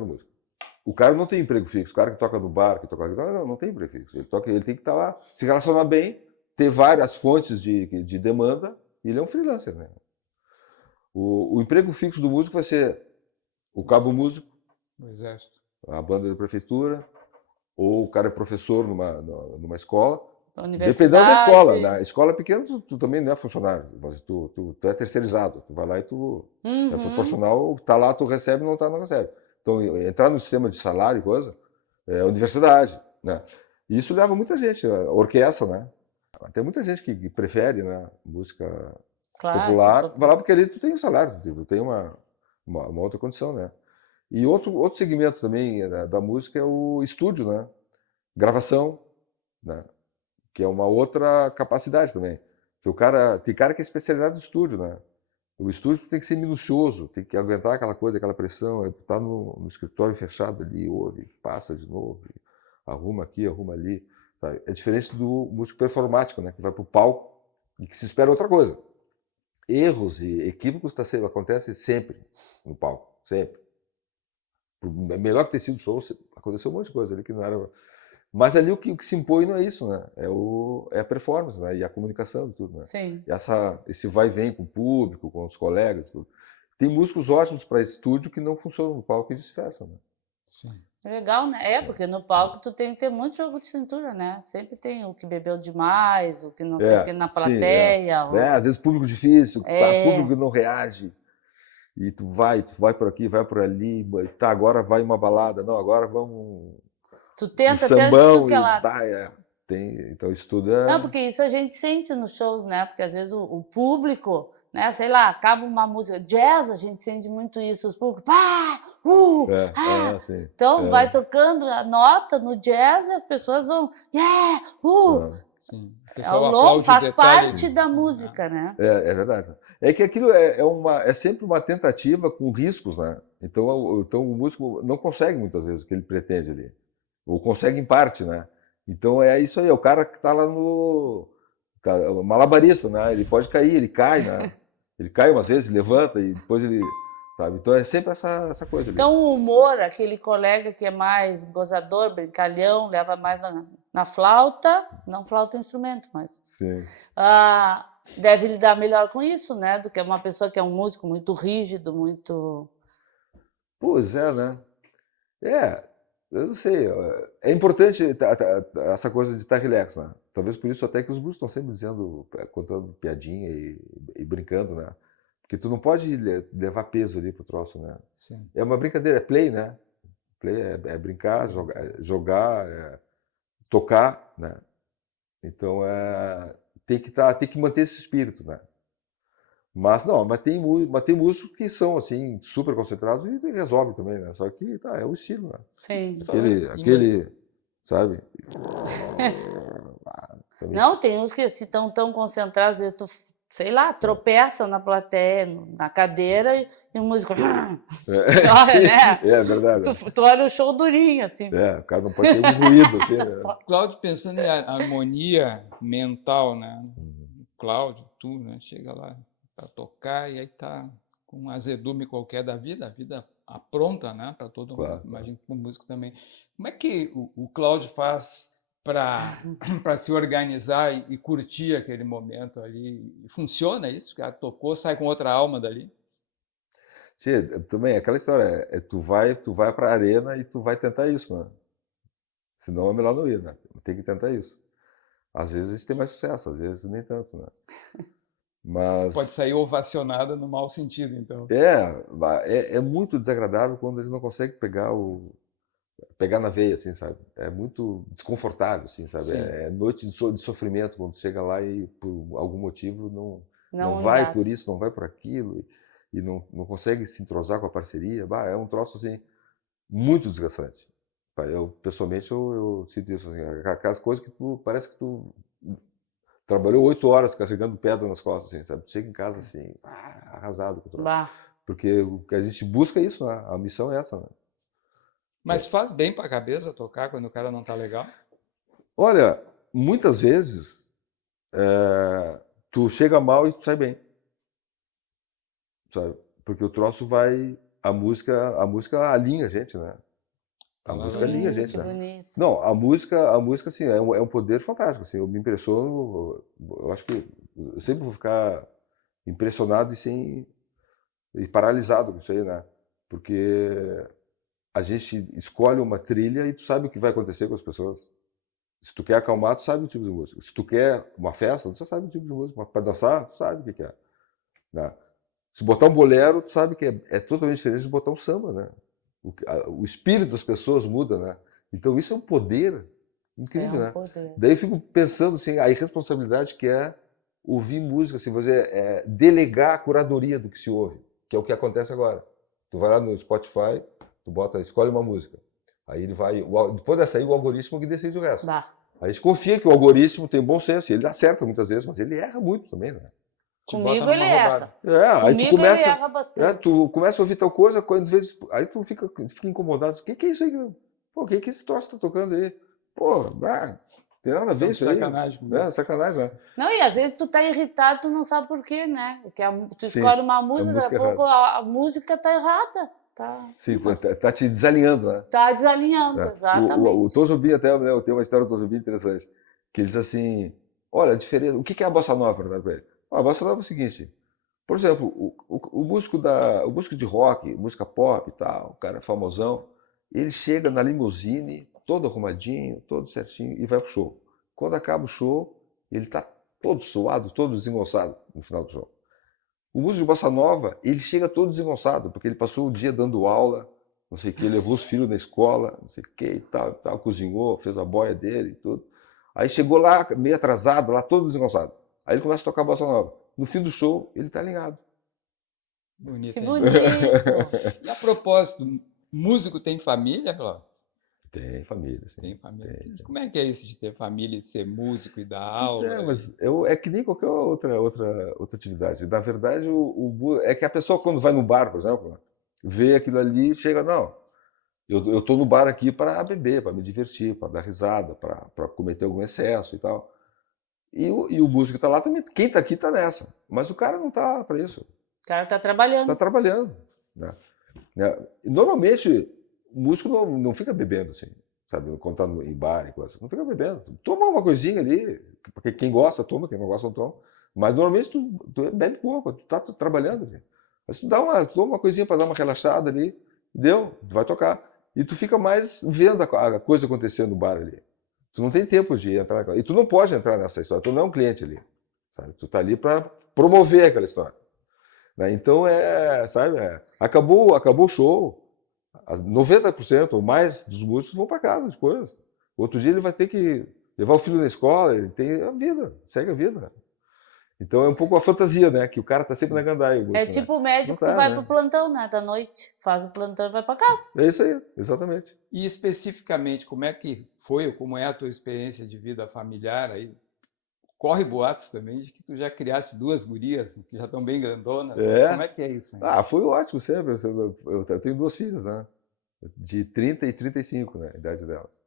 no músico. O cara não tem emprego fixo. O cara que toca no bar, que toca... Não tem emprego fixo. Ele tem que estar lá, se relacionar bem, ter várias fontes de demanda, e ele é um freelancer, né? O emprego fixo do músico vai ser o cabo músico, o exército, a banda da prefeitura, ou o cara é professor numa escola. Universidade. Dependendo da escola. Na escola pequena, tu também não é funcionário. Tu é terceirizado. Tu vai lá e tu é proporcional. Tá lá, tu recebe, não tá, não recebe. Então, entrar no sistema de salário e coisa, é a universidade, né? E isso leva muita gente, a orquestra, né? Tem muita gente que prefere, né, música popular, vai lá porque ali tu tem um salário, tu tem uma outra condição, né? E outro segmento também da música é o estúdio, né? Gravação, né? Que é uma outra capacidade também. Tem cara que é especializado no estúdio, né? O estúdio tem que ser minucioso, tem que aguentar aquela coisa, aquela pressão, tá no escritório fechado ali, ouve, passa de novo, arruma aqui, arruma ali. Sabe? É diferente do músico performático, né? Que vai pro palco e que se espera outra coisa. Erros e equívocos acontecem sempre no palco, sempre. Melhor que ter sido show, aconteceu um monte de coisa ali que não era... Mas ali o que se impõe não é isso, né? É a performance, né? E a comunicação e tudo, né? Sim. E esse vai e vem com o público, com os colegas, tudo. Tem músicos ótimos para estúdio que não funcionam no palco e vice-versa, né? Sim. Legal, né? Porque no palco tu tem que ter muito jogo de cintura, né? Sempre tem o que bebeu demais, o que não sei o que na plateia. Às vezes público difícil, público que não reage. E tu vai por aqui, vai por ali, tá, agora vai uma balada, não, agora vamos... Tu tenta até de tudo que é lado. Então isso tudo é... Não, porque isso a gente sente nos shows, né? Porque às vezes o público, né? Sei lá, acaba uma música. Jazz, a gente sente muito isso. Os públicos, pá, sim, então vai tocando a nota no jazz e as pessoas vão, Sim. Faz parte da música, né? É verdade. É que aquilo é sempre uma tentativa com riscos, né? Então o músico não consegue muitas vezes o que ele pretende ali. Ou consegue em parte, né? Então é isso aí, é o cara que está lá no... malabarista, né? Ele pode cair, ele cai, né? Ele cai umas vezes, levanta e depois ele... Sabe? Então é sempre essa coisa ali. Então o humor, aquele colega que é mais gozador, brincalhão, leva mais na flauta, não flauta é instrumento, mas Sim. deve lidar melhor com isso, né? Do que uma pessoa que é um músico muito rígido, muito... Pois é, né? Eu não sei. É importante essa coisa de estar relax, né? Talvez por isso até que os músicos estão sempre dizendo, contando piadinha e brincando, né? Porque tu não pode levar peso ali pro troço, né? Sim. É uma brincadeira, é play, né? Play é brincar, jogar, tocar, né? Então tem que manter esse espírito, né? Mas tem músicos que são assim super concentrados e resolve também, né? Só que é o estilo, né? Sim. Aquele, sabe? Não, tem uns que se estão tão concentrados, às vezes tu, sei lá, tropeça na plateia, na cadeira e o músico chora, né? É verdade. Tu olha o show durinho, assim. O cara não pode ter um ruído, assim, né? Cláudio, pensando em harmonia mental, né? Cláudio, tu, né? Chega lá para tocar e aí tá com um azedume qualquer da vida, a vida apronta, né? Para todo mundo, imagino que o músico também. Como é que o Cláudio faz para se organizar e curtir aquele momento ali? Funciona isso? O cara tocou, sai com outra alma dali? Sim, também aquela história, tu vai para a arena e tu vai tentar isso, né? Senão é melhor não ir, né? Tem que tentar isso. Às vezes a gente tem mais sucesso, às vezes nem tanto, né? Mas pode sair ovacionada no mau sentido, então. É muito desagradável quando eles não conseguem pegar na veia, assim, sabe? É muito desconfortável, assim, sabe? Sim. É noite de sofrimento quando chega lá e por algum motivo não dá. vai por isso, não vai por aquilo e não consegue se entrosar com a parceria. É um troço assim muito desgastante. Pessoalmente eu sinto isso, assim, aquelas coisas que parece que tu trabalhou 8 horas carregando pedra nas costas, assim, sabe? Tu chega em casa assim, arrasado com o troço. Porque o que a gente busca é isso, né? A missão é essa, né? Mas faz bem para a cabeça tocar quando o cara não tá legal? Olha, muitas vezes tu chega mal e tu sai bem, sabe? Porque o troço a música alinha a gente, né? A música alinha a gente, né? Bonito. Não, a música assim, é um poder fantástico, assim, eu me impressiono, eu acho que eu sempre vou ficar impressionado e paralisado com isso aí, né? Porque a gente escolhe uma trilha e tu sabe o que vai acontecer com as pessoas. Se tu quer acalmar, tu sabe o tipo de música. Se tu quer uma festa, tu já sabe o tipo de música. Para dançar, tu sabe o que é. Né? Se botar um bolero, tu sabe que é totalmente diferente de botar um samba, né? O espírito das pessoas muda, né? Então isso é um poder incrível, né? Poder. Daí eu fico pensando assim, a irresponsabilidade que é ouvir música, assim, delegar a curadoria do que se ouve, que é o que acontece agora. Tu vai lá no Spotify, tu escolhe uma música. Aí ele vai, depois dessa aí o algoritmo que decide o resto. Aí a gente confia que o algoritmo tem bom senso, ele acerta muitas vezes, mas ele erra muito também, né? Comigo ele erra. Aí tu começa, ele erra bastante. Tu começa a ouvir tal coisa, aí tu fica incomodado. O que é isso aí? Pô, o que esse troço tá tocando aí? Pô, tem nada a ver isso aí. Sacanagem. Sacanagem, né? Não, e às vezes tu tá irritado, tu não sabe por quê, né? Porque tu escolhe uma música, daqui a pouco a música tá errada. Sim, tá te desalinhando, né? Tá desalinhando, exatamente. O Tom Jobim até, né, eu tenho uma história do Tom Jobim interessante, que ele diz assim, olha, a diferença, o que é a bossa nova, né, pra ele? A bossa nova é o seguinte, por exemplo, o músico de rock, música pop e tal, o cara famosão, ele chega na limusine, todo arrumadinho, todo certinho, e vai pro show. Quando acaba o show, ele tá todo suado, todo desengonçado no final do show. O músico de bossa nova, ele chega todo desengonçado, porque ele passou o dia dando aula, não sei o que, levou os filhos na escola, não sei o que e tal, cozinhou, fez a boia dele e tudo. Aí chegou lá, meio atrasado, lá todo desengonçado. Aí ele começa a tocar bossa nova. No fim do show, ele tá alinhado. Bonito, que hein? bonito! E a propósito, músico tem família, Cláudio? Tem família, sim. Tem família. Como é que é isso de ter família e ser músico e dar Pois aula? mas é que nem qualquer outra atividade. Na verdade, é que a pessoa quando vai no bar, por exemplo, vê aquilo ali e chega, não, eu tô no bar aqui para beber, para me divertir, para dar risada, para cometer algum excesso e tal. E o músico que está lá também, quem está aqui está nessa, mas o cara não está para isso, O cara tá está trabalhando. trabalhando, né? Normalmente, o músico não fica bebendo assim, sabe, quando está em bar e coisa, não fica bebendo. Toma uma coisinha ali, porque quem gosta toma, quem não gosta não toma, mas normalmente tu bebe pouco, tu está trabalhando ali. Mas tu toma uma coisinha para dar uma relaxada ali, deu, tu vai tocar. E tu fica mais vendo a coisa acontecer no bar ali. Tu não tem tempo de entrar. E tu não pode entrar nessa história, tu não é um cliente ali. Sabe? Tu tá ali para promover aquela história. Né? Então, sabe, acabou o show, 90% ou mais dos músicos vão para casa depois. Outro dia ele vai ter que levar o filho na escola, ele tem a vida, segue a vida. Então é um pouco a fantasia, né? Que o cara tá sempre na gandaia. É tipo o médico que vai pro plantão, né? Da noite, faz o plantão e vai para casa. É isso aí, exatamente. E especificamente, como é que foi ou como é a tua experiência de vida familiar aí? Corre boatos também de que tu já criasse 2 gurias, que já estão bem grandonas. Como é que é isso? Hein? Foi ótimo sempre. Eu tenho 2 filhas, né? De 30 e 35, né? A idade delas.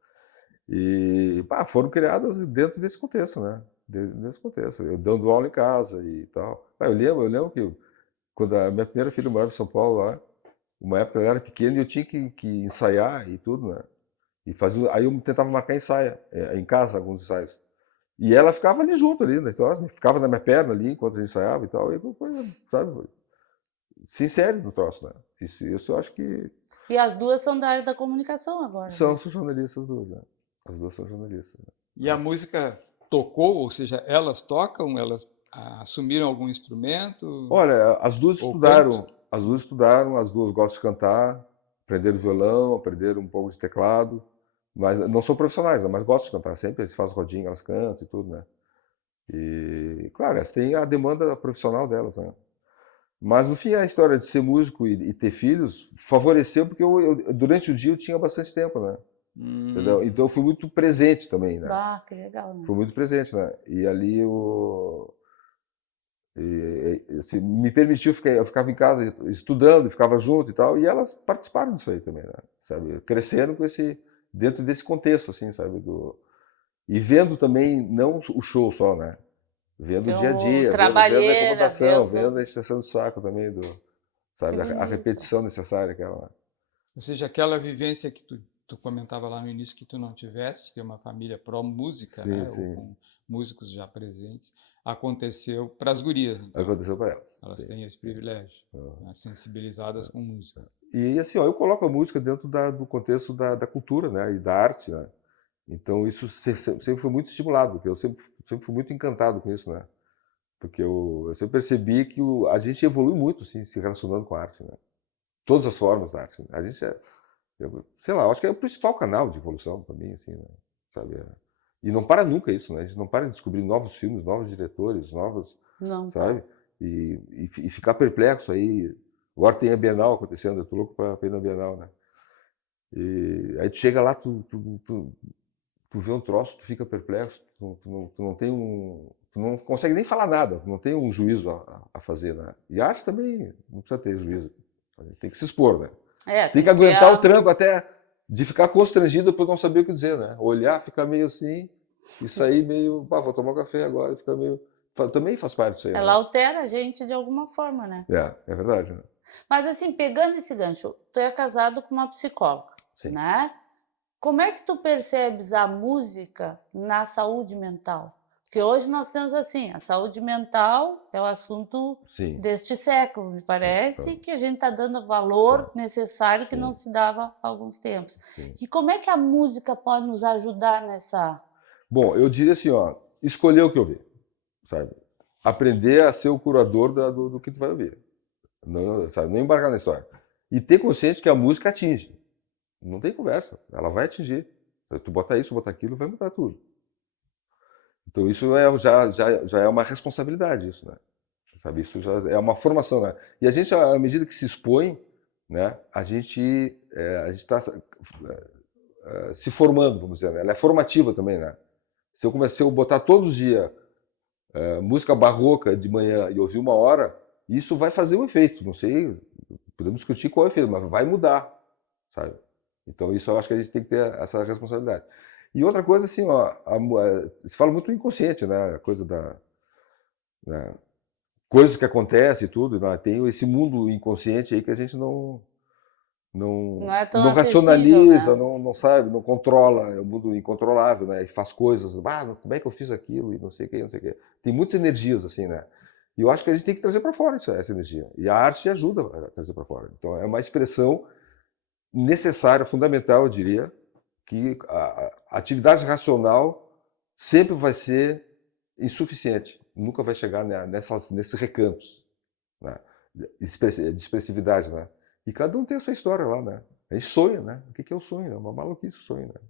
E foram criadas dentro desse contexto, né? Nesse contexto. Eu dando aula em casa e tal. Eu lembro que quando a minha primeira filha morava em São Paulo, lá, uma época ela era pequena e eu tinha que ensaiar e tudo, né? Aí eu tentava marcar ensaio, em casa, alguns ensaios. E ela ficava ali junto, ali, ficava na minha perna ali enquanto a gente ensaiava e tal. E coisa, sabe? Sincero no troço, né? Isso eu acho que. E as duas são da área da comunicação agora. São jornalistas, as duas, né? As duas são jornalistas. Né? E a música tocou, ou seja, elas tocam, elas assumiram algum instrumento? Olha, as duas estudaram, as duas gostam de cantar, aprenderam violão, aprenderam um pouco de teclado, mas não são profissionais, né? Mas gostam de cantar, sempre eles fazem rodinha, elas cantam e tudo, né? E, claro, elas têm a demanda profissional delas, né? Mas, no fim, a história de ser músico e ter filhos favoreceu, porque durante o dia eu tinha bastante tempo, né? Entendeu? Então eu fui muito presente também, né? Que legal, né? Fui muito presente, né? E ali assim, me permitiu eu ficava em casa estudando, ficava junto e tal, e elas participaram disso aí também, né? Sabe? Cresceram dentro desse contexto, assim, sabe? E vendo também, não o show só, né? Vendo o dia a dia, vendo a incomodação, vendo a extensão do saco também, sabe? A repetição necessária aquela. Ou seja, aquela vivência que tu comentava lá no início que tu não tiveste, de ter uma família pró-música, sim, né? Sim. Ou com músicos já presentes, aconteceu para as gurias. Então, aconteceu para elas. Elas têm esse privilégio, né? Sensibilizadas com música. E assim, eu coloco a música dentro do contexto da cultura, né? E da arte, né? Então isso sempre foi muito estimulado, porque eu sempre fui muito encantado com isso, né? Porque eu sempre percebi que a gente evolui muito, assim, se relacionando com a arte, né? Todas as formas da arte. Né? A gente sei lá, acho que é o principal canal de evolução para mim, assim, né? Sabe? E não para nunca isso, né? A gente não para de descobrir novos filmes, novos diretores, não, sabe? E ficar perplexo aí. Agora tem a Bienal acontecendo, eu tô louco para ir na Bienal, né? E aí tu chega lá, tu vê um troço, tu fica perplexo, tu não consegue nem falar nada, tu não tem um juízo a fazer, né? E a arte também não precisa ter juízo, a gente tem que se expor, né? Tem que aguentar o tranco até de ficar constrangido por não saber o que dizer, né? Olhar, ficar meio assim, e sair meio, vou tomar um café agora, ficar meio... Também faz parte disso aí. Ela altera a gente de alguma forma, né? É verdade, né? Mas assim, pegando esse gancho, tu é casado com uma psicóloga, Sim. né? Como é que tu percebes a música na saúde mental? Porque hoje nós temos assim, a saúde mental é o assunto deste século, me parece, que a gente está dando o valor necessário que não se dava há alguns tempos. E como é que a música pode nos ajudar nessa... Bom, eu diria assim, escolher o que ouvir, sabe? Aprender a ser o curador do que tu vai ouvir. Não, sabe? Não embarcar na história. E ter consciência que a música atinge. Não tem conversa, ela vai atingir. Se tu botar isso, botar aquilo, vai mudar tudo. Então isso já é uma responsabilidade, isso, né? Sabe? Isso já é uma formação, né? E a gente, à medida que se expõe, né, a gente está se formando, vamos dizer, né? Ela é formativa também, né? Se eu comecei a botar todos os dias música barroca de manhã e ouvir 1 hora, isso vai fazer um efeito, não sei, podemos discutir qual é o efeito, mas vai mudar, sabe? Então isso eu acho que a gente tem que ter essa responsabilidade. E outra coisa assim, ó, se fala muito do inconsciente, né? A coisa né? Coisas que acontecem e tudo, né? Tem esse mundo inconsciente aí que a gente Não é tão não acessível, racionaliza, né? não sabe, não controla, é um mundo incontrolável, né? E faz coisas, como é que eu fiz aquilo e não sei o que, não sei o que. Tem muitas energias assim, né? E eu acho que a gente tem que trazer para fora essa energia. E a arte ajuda a trazer para fora. Então é uma expressão necessária, fundamental, eu diria, que a atividade racional sempre vai ser insuficiente, nunca vai chegar nesses recantos, né? De expressividade, né? E cada um tem a sua história lá, né? A gente sonha, né? O que é o sonho? É uma maluquice o sonho, né?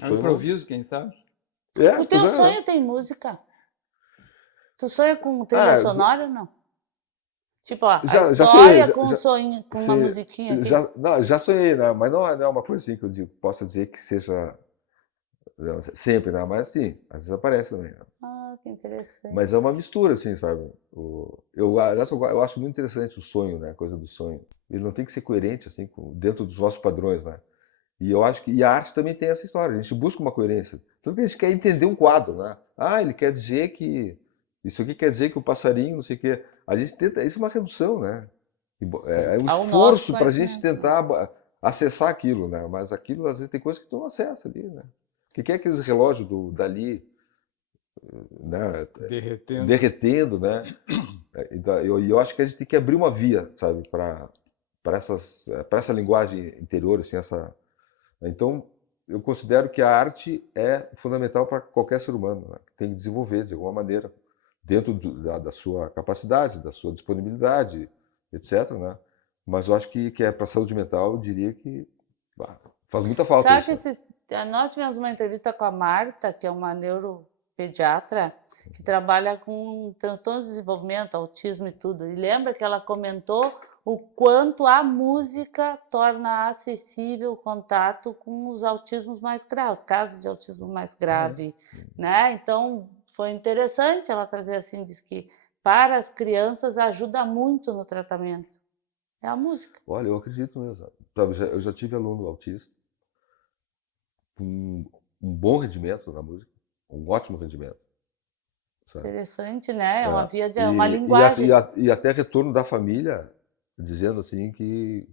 É um improviso, quem sabe? O teu sonho tem música? Tu sonha com trilha Ah, sonora ou não? Tipo, ó, a já história sonhei, com um sonho, com uma musiquinha aqui. já sonhei, né? Mas não é uma coisa assim que eu possa dizer que seja sempre, né? Mas sim, às vezes aparece também, né? Ah, que interessante. Mas é uma mistura, assim, sabe? Eu acho muito interessante o sonho, né? A coisa do sonho. Ele não tem que ser coerente, assim, dentro dos nossos padrões, né? E eu acho que a arte também tem essa história. A gente busca uma coerência. Tanto que a gente quer entender um quadro, né? Ah, ele quer dizer que isso aqui quer dizer que o passarinho, não sei o quê. A gente tenta. Isso é uma redução, né? É um Ao nosso esforço para a gente conhecimento. tentar acessar aquilo, né? Mas aquilo, às vezes, tem coisas que tu não acessa ali, né? O que é aqueles relógios Dali, né? Derretendo, né? Então, eu acho que a gente tem que abrir uma via, sabe, para essa linguagem interior, assim, Então, eu considero que a arte é fundamental para qualquer ser humano, né? Tem que desenvolver de alguma maneira, dentro da sua capacidade, da sua disponibilidade, etc., né? Mas eu acho que é para a saúde mental, eu diria que faz muita falta Sabe que isso, né? nós tivemos uma entrevista com a Marta, que é uma neuropediatra, que trabalha com transtorno de desenvolvimento, autismo e tudo. E lembra que ela comentou o quanto a música torna acessível o contato com os autismos mais graves, casos de autismo mais grave, né? Então, foi interessante ela trazer assim, diz que para as crianças ajuda muito no tratamento. É a música. Olha, eu acredito mesmo. Sabe, eu já tive aluno autista com um bom rendimento na música, um ótimo rendimento. Sabe? Interessante, né? É uma via de E, uma e, a- linguagem. e a- e até retorno da família, dizendo assim que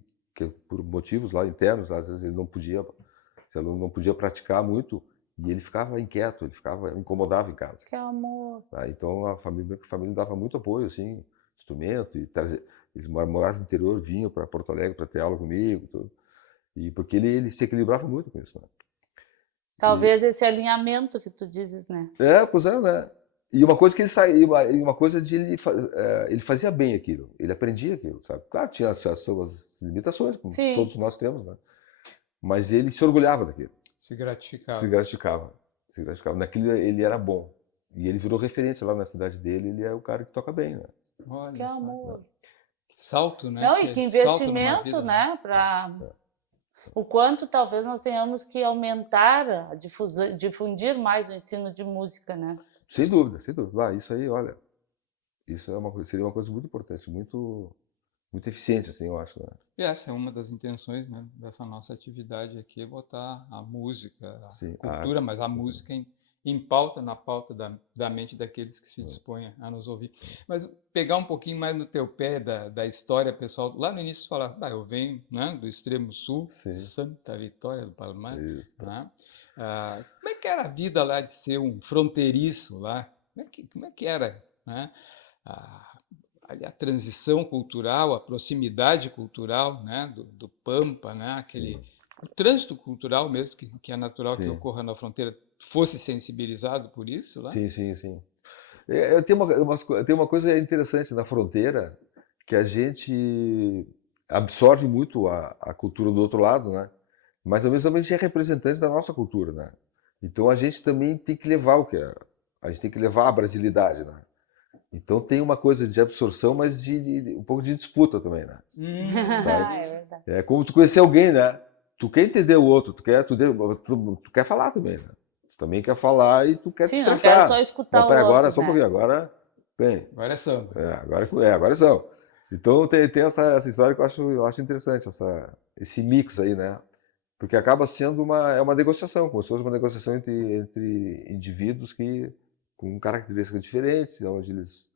por motivos lá internos, às vezes esse aluno não podia praticar muito e ele ficava inquieto, incomodava em casa. Que amor. Tá? Então a família dava muito apoio, assim, instrumento, eles moravam no interior, vinham para Porto Alegre para ter aula comigo, tudo. E porque ele se equilibrava muito com isso, né? Talvez esse alinhamento que tu dizes, né? Pois é, né? E uma coisa que ele saía, e uma coisa de ele fazia bem aquilo, ele aprendia aquilo, sabe? Claro, tinha as suas limitações, como Sim. todos nós temos, né? Mas ele se orgulhava daquilo, Se gratificava. se gratificava. Naquilo ele era bom. E ele virou referência lá na cidade dele, ele é o cara que toca bem, né? Olha, Que amor. que salto, né? Não, e que investimento, vida, né? Para o quanto talvez nós tenhamos que aumentar, difundir mais o ensino de música, né? Sem dúvida, sem dúvida. Isso aí, olha, isso seria uma coisa muito importante, muito eficiente, assim, eu acho, né? E essa é uma das intenções, né, dessa nossa atividade aqui, é botar a música, a Sim, cultura, mas a música em pauta, na pauta da mente daqueles que se dispõem a nos ouvir. Mas pegar um pouquinho mais no teu pé da história pessoal, lá no início você fala, eu venho, né, do extremo sul, Sim. Santa Vitória do Palmar, Isso. né? Como é que era a vida lá de ser um fronteiriço lá? Como é que era, né? A transição cultural, a proximidade cultural, né, do Pampa, né, o trânsito cultural mesmo, que é natural que ocorra na fronteira, fosse sensibilizado por isso lá? Sim, sim, sim. Tem uma coisa interessante na fronteira, que a gente absorve muito a cultura do outro lado, né? Mas ao mesmo tempo a gente é representante da nossa cultura, né? Então a gente também tem que levar a gente tem que levar a brasilidade, né? Então tem uma coisa de absorção, mas de um pouco de disputa também, né? Sabe? É verdade. É como tu conhecer alguém, né? Tu quer entender o outro, tu quer falar também, né? Tu também quer falar e tu quer te Sim, não expressar. quero só escutar Não, pera, o outro, agora, só um né? pouquinho, agora, bem, Agora é samba. agora são. Então tem essa história que eu acho interessante, esse mix aí, né? Porque acaba sendo é uma negociação, como se fosse uma negociação entre indivíduos com características diferentes, onde eles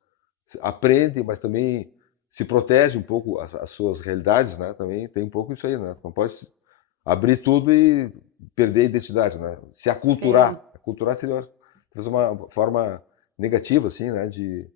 aprendem, mas também se protegem um pouco as suas realidades, né? Também tem um pouco isso aí, né? Não pode abrir tudo e perder a identidade, né? Se aculturar. Sim. Aculturar seria uma forma negativa, assim, né? De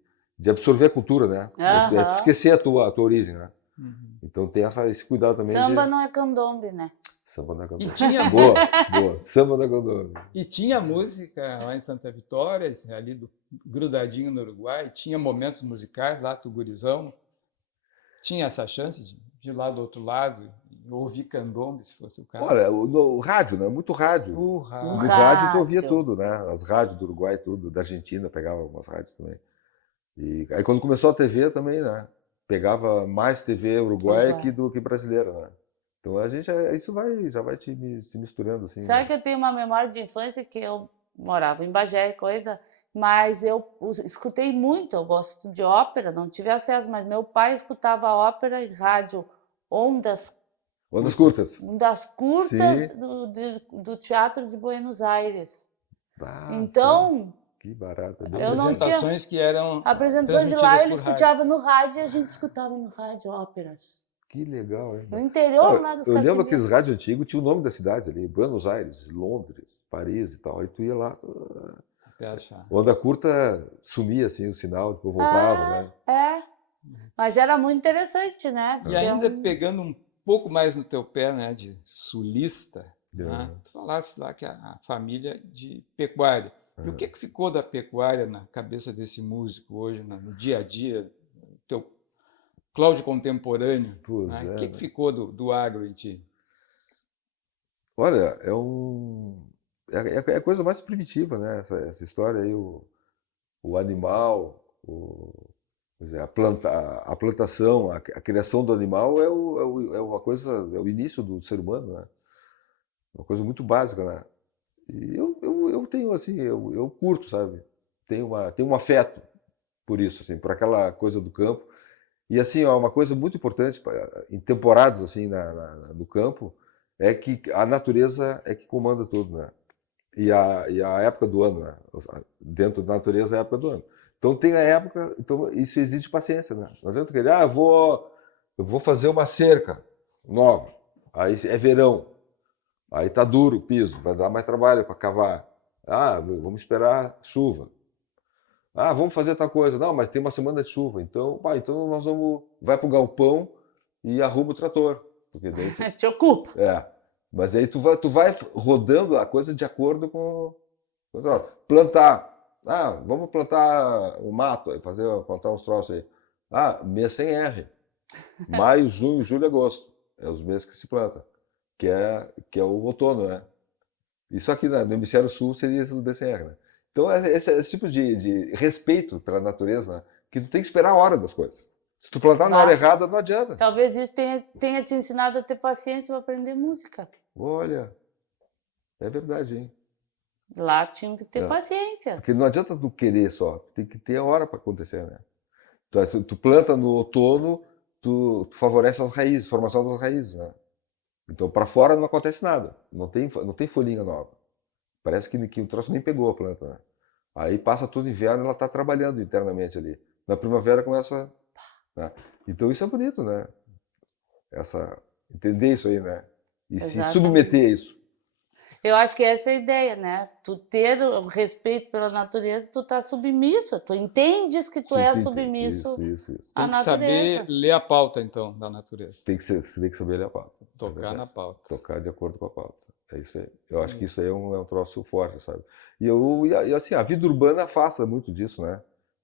absorver a cultura, né? É Aham. esquecer a tua origem, né? Uhum. Então tem esse cuidado também Samba de... não é candombe, né? Samba da E candomblé. tinha, Boa. Samba da candomblé. e tinha música lá em Santa Vitória, ali grudadinho no Uruguai, tinha momentos musicais lá, do gurizão. Tinha essa chance de ir lá do outro lado e ouvir candombe, se fosse o caso. Olha, o rádio, né? Muito rádio. O O rádio. No rádio tu ouvia rádio. tudo, né? As rádios do Uruguai, tudo. Da Argentina pegava algumas rádios também. E aí quando começou a TV também, né? Pegava mais TV uruguaia Uruguai. do que brasileira, né? Então a gente, isso já vai se misturando, assim, Sabe né? que eu tenho uma memória de infância que eu morava em Bagé, coisa, mas eu escutei muito, eu gosto de ópera, não tive acesso, mas meu pai escutava ópera e rádio, ondas, Ondas curtas. ondas curtas Sim. do Teatro de Buenos Aires. Ah, Então, que barato. É bem eu legal. não tinha Apresentações que eram a apresentação de lá, transmitidas ele por rádio. escutava no rádio e a gente escutava no rádio óperas. Que legal, hein? No interior lá dos Eu lembro Cassimbeiros. aqueles rádios antigos, tinha o nome das cidades ali, Buenos Aires, Londres, Paris e tal. Aí tu ia lá, Até achar. onda curta sumia assim o sinal, depois voltava, né? É, mas era muito interessante, né? E Porque é ainda um... pegando um pouco mais no teu pé, né, de sulista, né, É. tu falaste lá que a família de pecuária. E o que ficou da pecuária na cabeça desse músico hoje, no dia a dia, teu Cláudio contemporâneo? Pois Né? O é, que né? ficou do agro em ti? Olha, é a coisa mais primitiva, né? Essa história aí, o animal, quer dizer, a plantação, a criação do animal é uma coisa, é o início do ser humano, né? Uma coisa muito básica, né? E eu tenho assim, eu curto, sabe? Tenho um afeto por isso, assim, por aquela coisa do campo. E assim, ó, uma coisa muito importante em temporadas assim no campo é que a natureza é que comanda tudo, né? E a época do ano, né? Dentro da natureza é a época do ano. Então tem a época, então isso exige paciência, né? Não adianta querer, eu vou fazer uma cerca nova. Aí é verão. Aí tá duro o piso, vai dar mais trabalho para cavar. Ah, vamos esperar chuva. Ah, vamos fazer tal coisa. Não, mas tem uma semana de chuva. Então nós vamos. Vai pro galpão e arruma o trator. Porque daí Te ocupa. Mas aí tu vai rodando a coisa de acordo com. Plantar. Ah, vamos plantar o mato, plantar uns troços aí. Ah, mês sem R. Maio, junho, julho, agosto. É os meses que se planta. Que é o outono, né? Isso aqui no hemisfério sul seria esse do BCR, né? Então, esse tipo de respeito pela natureza, né? Que tu tem que esperar a hora das coisas. Se tu plantar na hora errada, não adianta. Talvez isso tenha te ensinado a ter paciência para aprender música. Olha, é verdade, hein? Lá tinha que ter paciência. Porque não adianta tu querer só, tem que ter a hora para acontecer, né? Então, se tu planta no outono, tu favorece as raízes, formação das raízes, né? Então, para fora não acontece nada, não tem folhinha nova. Parece que o troço nem pegou a planta, né? Aí passa todo o inverno e ela está trabalhando internamente ali. Na primavera começa. Né? Então isso é bonito, né? Entender isso aí, né? E se submeter a isso. Eu acho que essa é a ideia, né? Tu ter o respeito pela natureza, tu tá submisso, tu entendes que tu é submisso Isso. à Tem que natureza. saber ler a pauta, então, da natureza. Você tem que saber ler a pauta. Tocar na pauta. Tocar de acordo com a pauta. É isso aí. Eu acho que isso aí é um troço forte, sabe? E assim, a vida urbana afasta muito disso, né?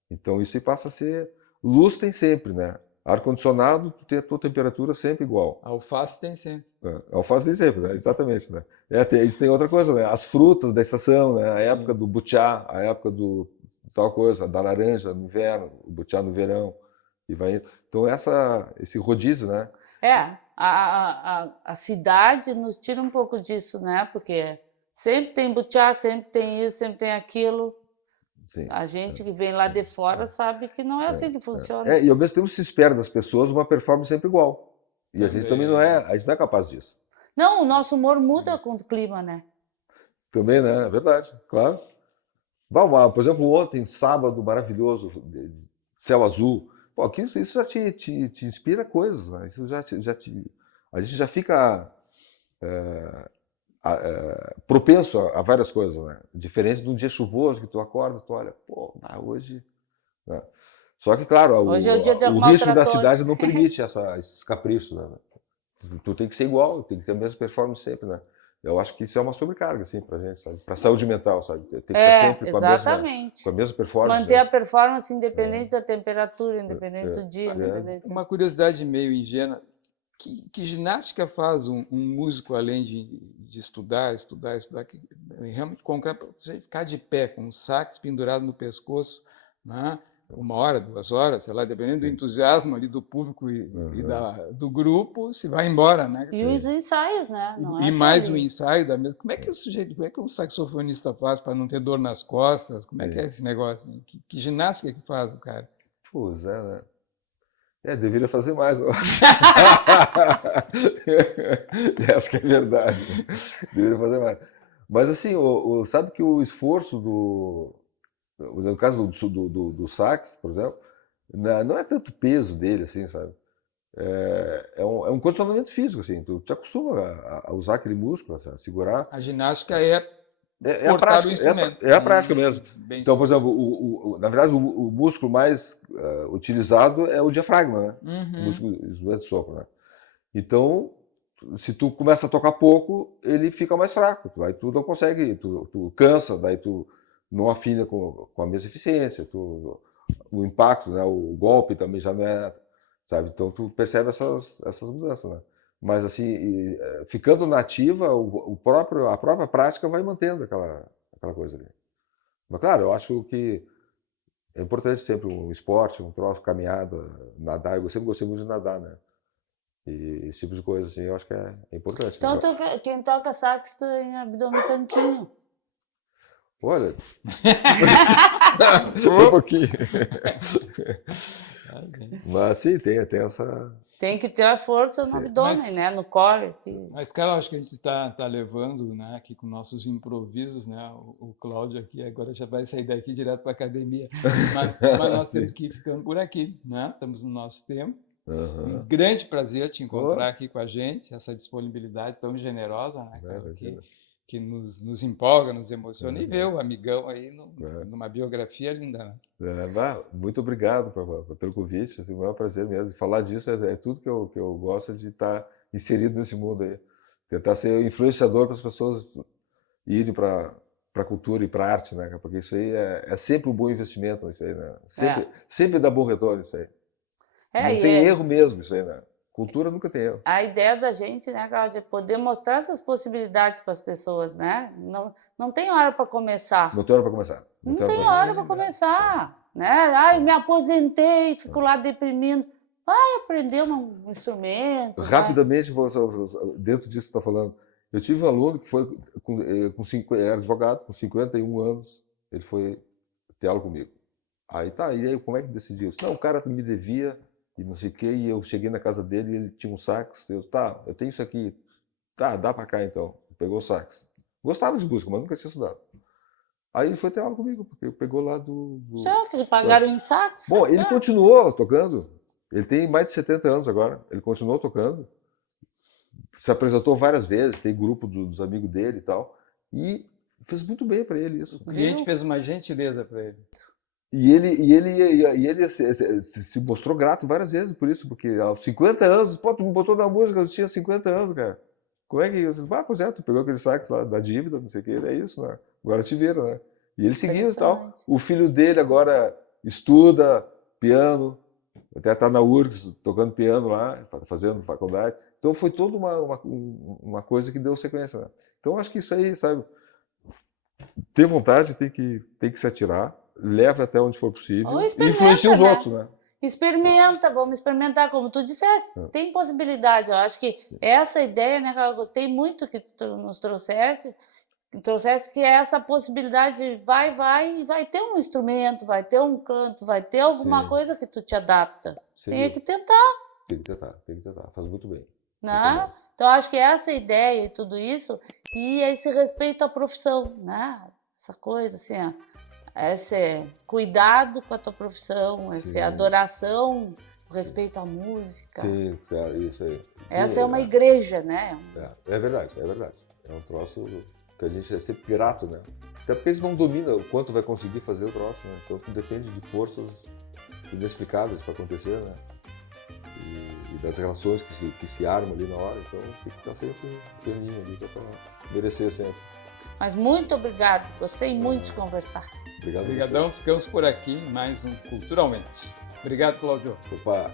Então isso aí passa a ser. Luz tem sempre, né? Ar-condicionado, tu tem a tua temperatura sempre igual. Alface tem sempre. Alface tem sempre, né? Exatamente, né? Isso tem outra coisa, né? As frutas da estação, né? A época do butiá, a época do tal coisa, da laranja no inverno, o butiá no verão, e vai indo. Então esse rodízio, né? A cidade nos tira um pouco disso, né? Porque sempre tem butiá, sempre tem isso, sempre tem aquilo. Sim. A gente que vem lá de fora sabe que não é assim que funciona. E ao mesmo tempo se espera das pessoas uma performance sempre igual. E a gente também não é, a gente não é capaz disso. Não, o nosso humor muda com o clima, né? Também, né? É verdade, claro. Bom, por exemplo, ontem, sábado maravilhoso, céu azul. Pô, isso já te inspira coisas, né? Isso a gente já fica propenso a várias coisas, né? Diferente de um dia chuvoso que tu acorda, tu olha, pô, hoje... Né? Só que, claro, Hoje é o dia de o arrumar o ritmo da trator. cidade não permite esses caprichos, né? Tu tem que ser igual, tem que ter a mesma performance sempre, né? Eu acho que isso é uma sobrecarga, assim, pra gente, sabe? Pra saúde mental, sabe? Tem que estar sempre Exatamente. com a mesma performance. Manter né? a performance independente da temperatura, independente do dia, independente... Uma curiosidade meio ingênua, que ginástica faz um músico além de estudar, que realmente concreto, você ficar de pé com um sax pendurado no pescoço, né? 1 hora, 2 horas, sei lá, dependendo do entusiasmo ali do público e do grupo, se vai embora, né? E os ensaios, né? Não é E só mais ali. o ensaio da mesma. Como é que o sujeito, como é que um saxofonista faz para não ter dor nas costas? Como é que é esse negócio? Que ginástica que faz o cara? Pois é, né? Deveria fazer mais, eu acho. Essa que é a verdade. Deveria fazer mais. Mas assim, sabe que o esforço no caso do sax, por exemplo, não é tanto peso dele, assim, sabe? É um condicionamento físico, assim. Tu te acostuma a usar aquele músculo, assim, a segurar. A ginástica é a prática, o instrumento. é a prática mesmo. Bem Então, por exemplo, na verdade, o músculo mais utilizado é o diafragma, né? O músculo de sopro, né? Então, se tu começa a tocar pouco, ele fica mais fraco. Aí tu não consegue, tu cansa, daí tu não afina com a mesma eficiência. O impacto, né? O golpe também já não é, sabe? Então tu percebe essas mudanças, né? Mas assim, ficando nativa, a própria prática vai mantendo aquela coisa ali. Mas claro, eu acho que é importante sempre um esporte, um troço, caminhada, nadar. Eu sempre gostei muito de nadar, né? E esse tipo de coisa, assim, eu acho que é importante. Então, Né? quem toca sax tem abdômen tanquinho. Olha, um pouquinho. Mas sim, tem essa... Tem que ter a força no abdômen, né? No core. Mas, cara, acho que a gente tá levando, né, aqui com nossos improvisos, né? O Cláudio aqui agora já vai sair daqui direto para a academia. Mas nós temos que ir ficando por aqui, né? Estamos no nosso tempo. Um grande prazer te encontrar aqui com a gente, essa disponibilidade tão generosa, né, cara, que nos empolga, nos emociona, e ver o amigão aí numa biografia linda, né? Muito obrigado pelo convite, assim, é um maior prazer mesmo. Falar disso é tudo que eu gosto de estar inserido nesse mundo aí. Tentar ser influenciador para as pessoas irem para a cultura e para a arte, né? Porque isso aí é sempre um bom investimento, isso aí, né? Sempre dá bom retorno isso aí. Não tem erro mesmo isso aí, né? Cultura nunca tem erro. A ideia da gente, né, Cláudia, é poder mostrar essas possibilidades para as pessoas, né? Não tem hora para começar. Não tem hora para começar. Não tem hora para começar, né? Ai, me aposentei, fico lá deprimindo. Vai aprender um instrumento. Rapidamente, dentro disso que você está falando, eu tive um aluno que foi era advogado, com 51 anos, ele foi ter aula comigo. Aí e aí como é que decidiu? Não, o cara me devia e não sei o quê, e eu cheguei na casa dele e ele tinha um sax, eu tenho isso aqui, dá pra cá então. Pegou o sax. Gostava de música, mas nunca tinha estudado. Aí ele foi ter aula comigo, porque pegou lá Certo, eles pagaram em sax. Bom, ele continuou tocando, ele tem mais de 70 anos agora, ele continuou tocando, se apresentou várias vezes, tem grupo dos amigos dele e tal, e fez muito bem para ele isso. O cliente fez uma gentileza para ele. E ele se mostrou grato várias vezes por isso, porque aos 50 anos, pô, tu me botou na música, eu tinha 50 anos, cara. Como é que... pois é, tu pegou aquele sax lá da dívida, não sei o que, é isso, né? Agora te vira, né? E ele seguiu e tal. O filho dele agora estuda piano, até tá na URGS tocando piano lá, fazendo faculdade. Então foi toda uma coisa que deu sequência, né? Então acho que isso aí, sabe? Ter vontade, tem que se atirar, leva até onde for possível e influencia os outros, né? Experimenta, vamos experimentar, como tu disseste, tem possibilidade. Eu acho que essa ideia, né, que eu gostei muito que tu nos trouxesse, trouxesse que essa possibilidade vai ter um instrumento, vai ter um canto, vai ter alguma Sim. coisa que tu te adapta. Sem Tem dúvida. que tentar, Tem que tentar, tem que tentar. Faz muito bem. né? Então, acho que essa ideia e tudo isso, e esse respeito à profissão, né? Essa coisa, assim, ó, esse cuidado com a tua profissão, Sim. essa adoração, o respeito à música. Sim, isso aí. Sim, Essa é uma igreja, né? É verdade, é verdade. É um troço que a gente é sempre grato, né? Até porque eles não dominam o quanto vai conseguir fazer o troço, né? Então depende de forças inexplicáveis para acontecer, né? E das relações que se armam ali na hora. Então tem que estar sempre pianinho ali para merecer sempre. Mas muito obrigado, gostei muito de conversar. Obrigado. Obrigadão, ficamos por aqui em mais um Culturalmente. Obrigado, Cláudio. Opa!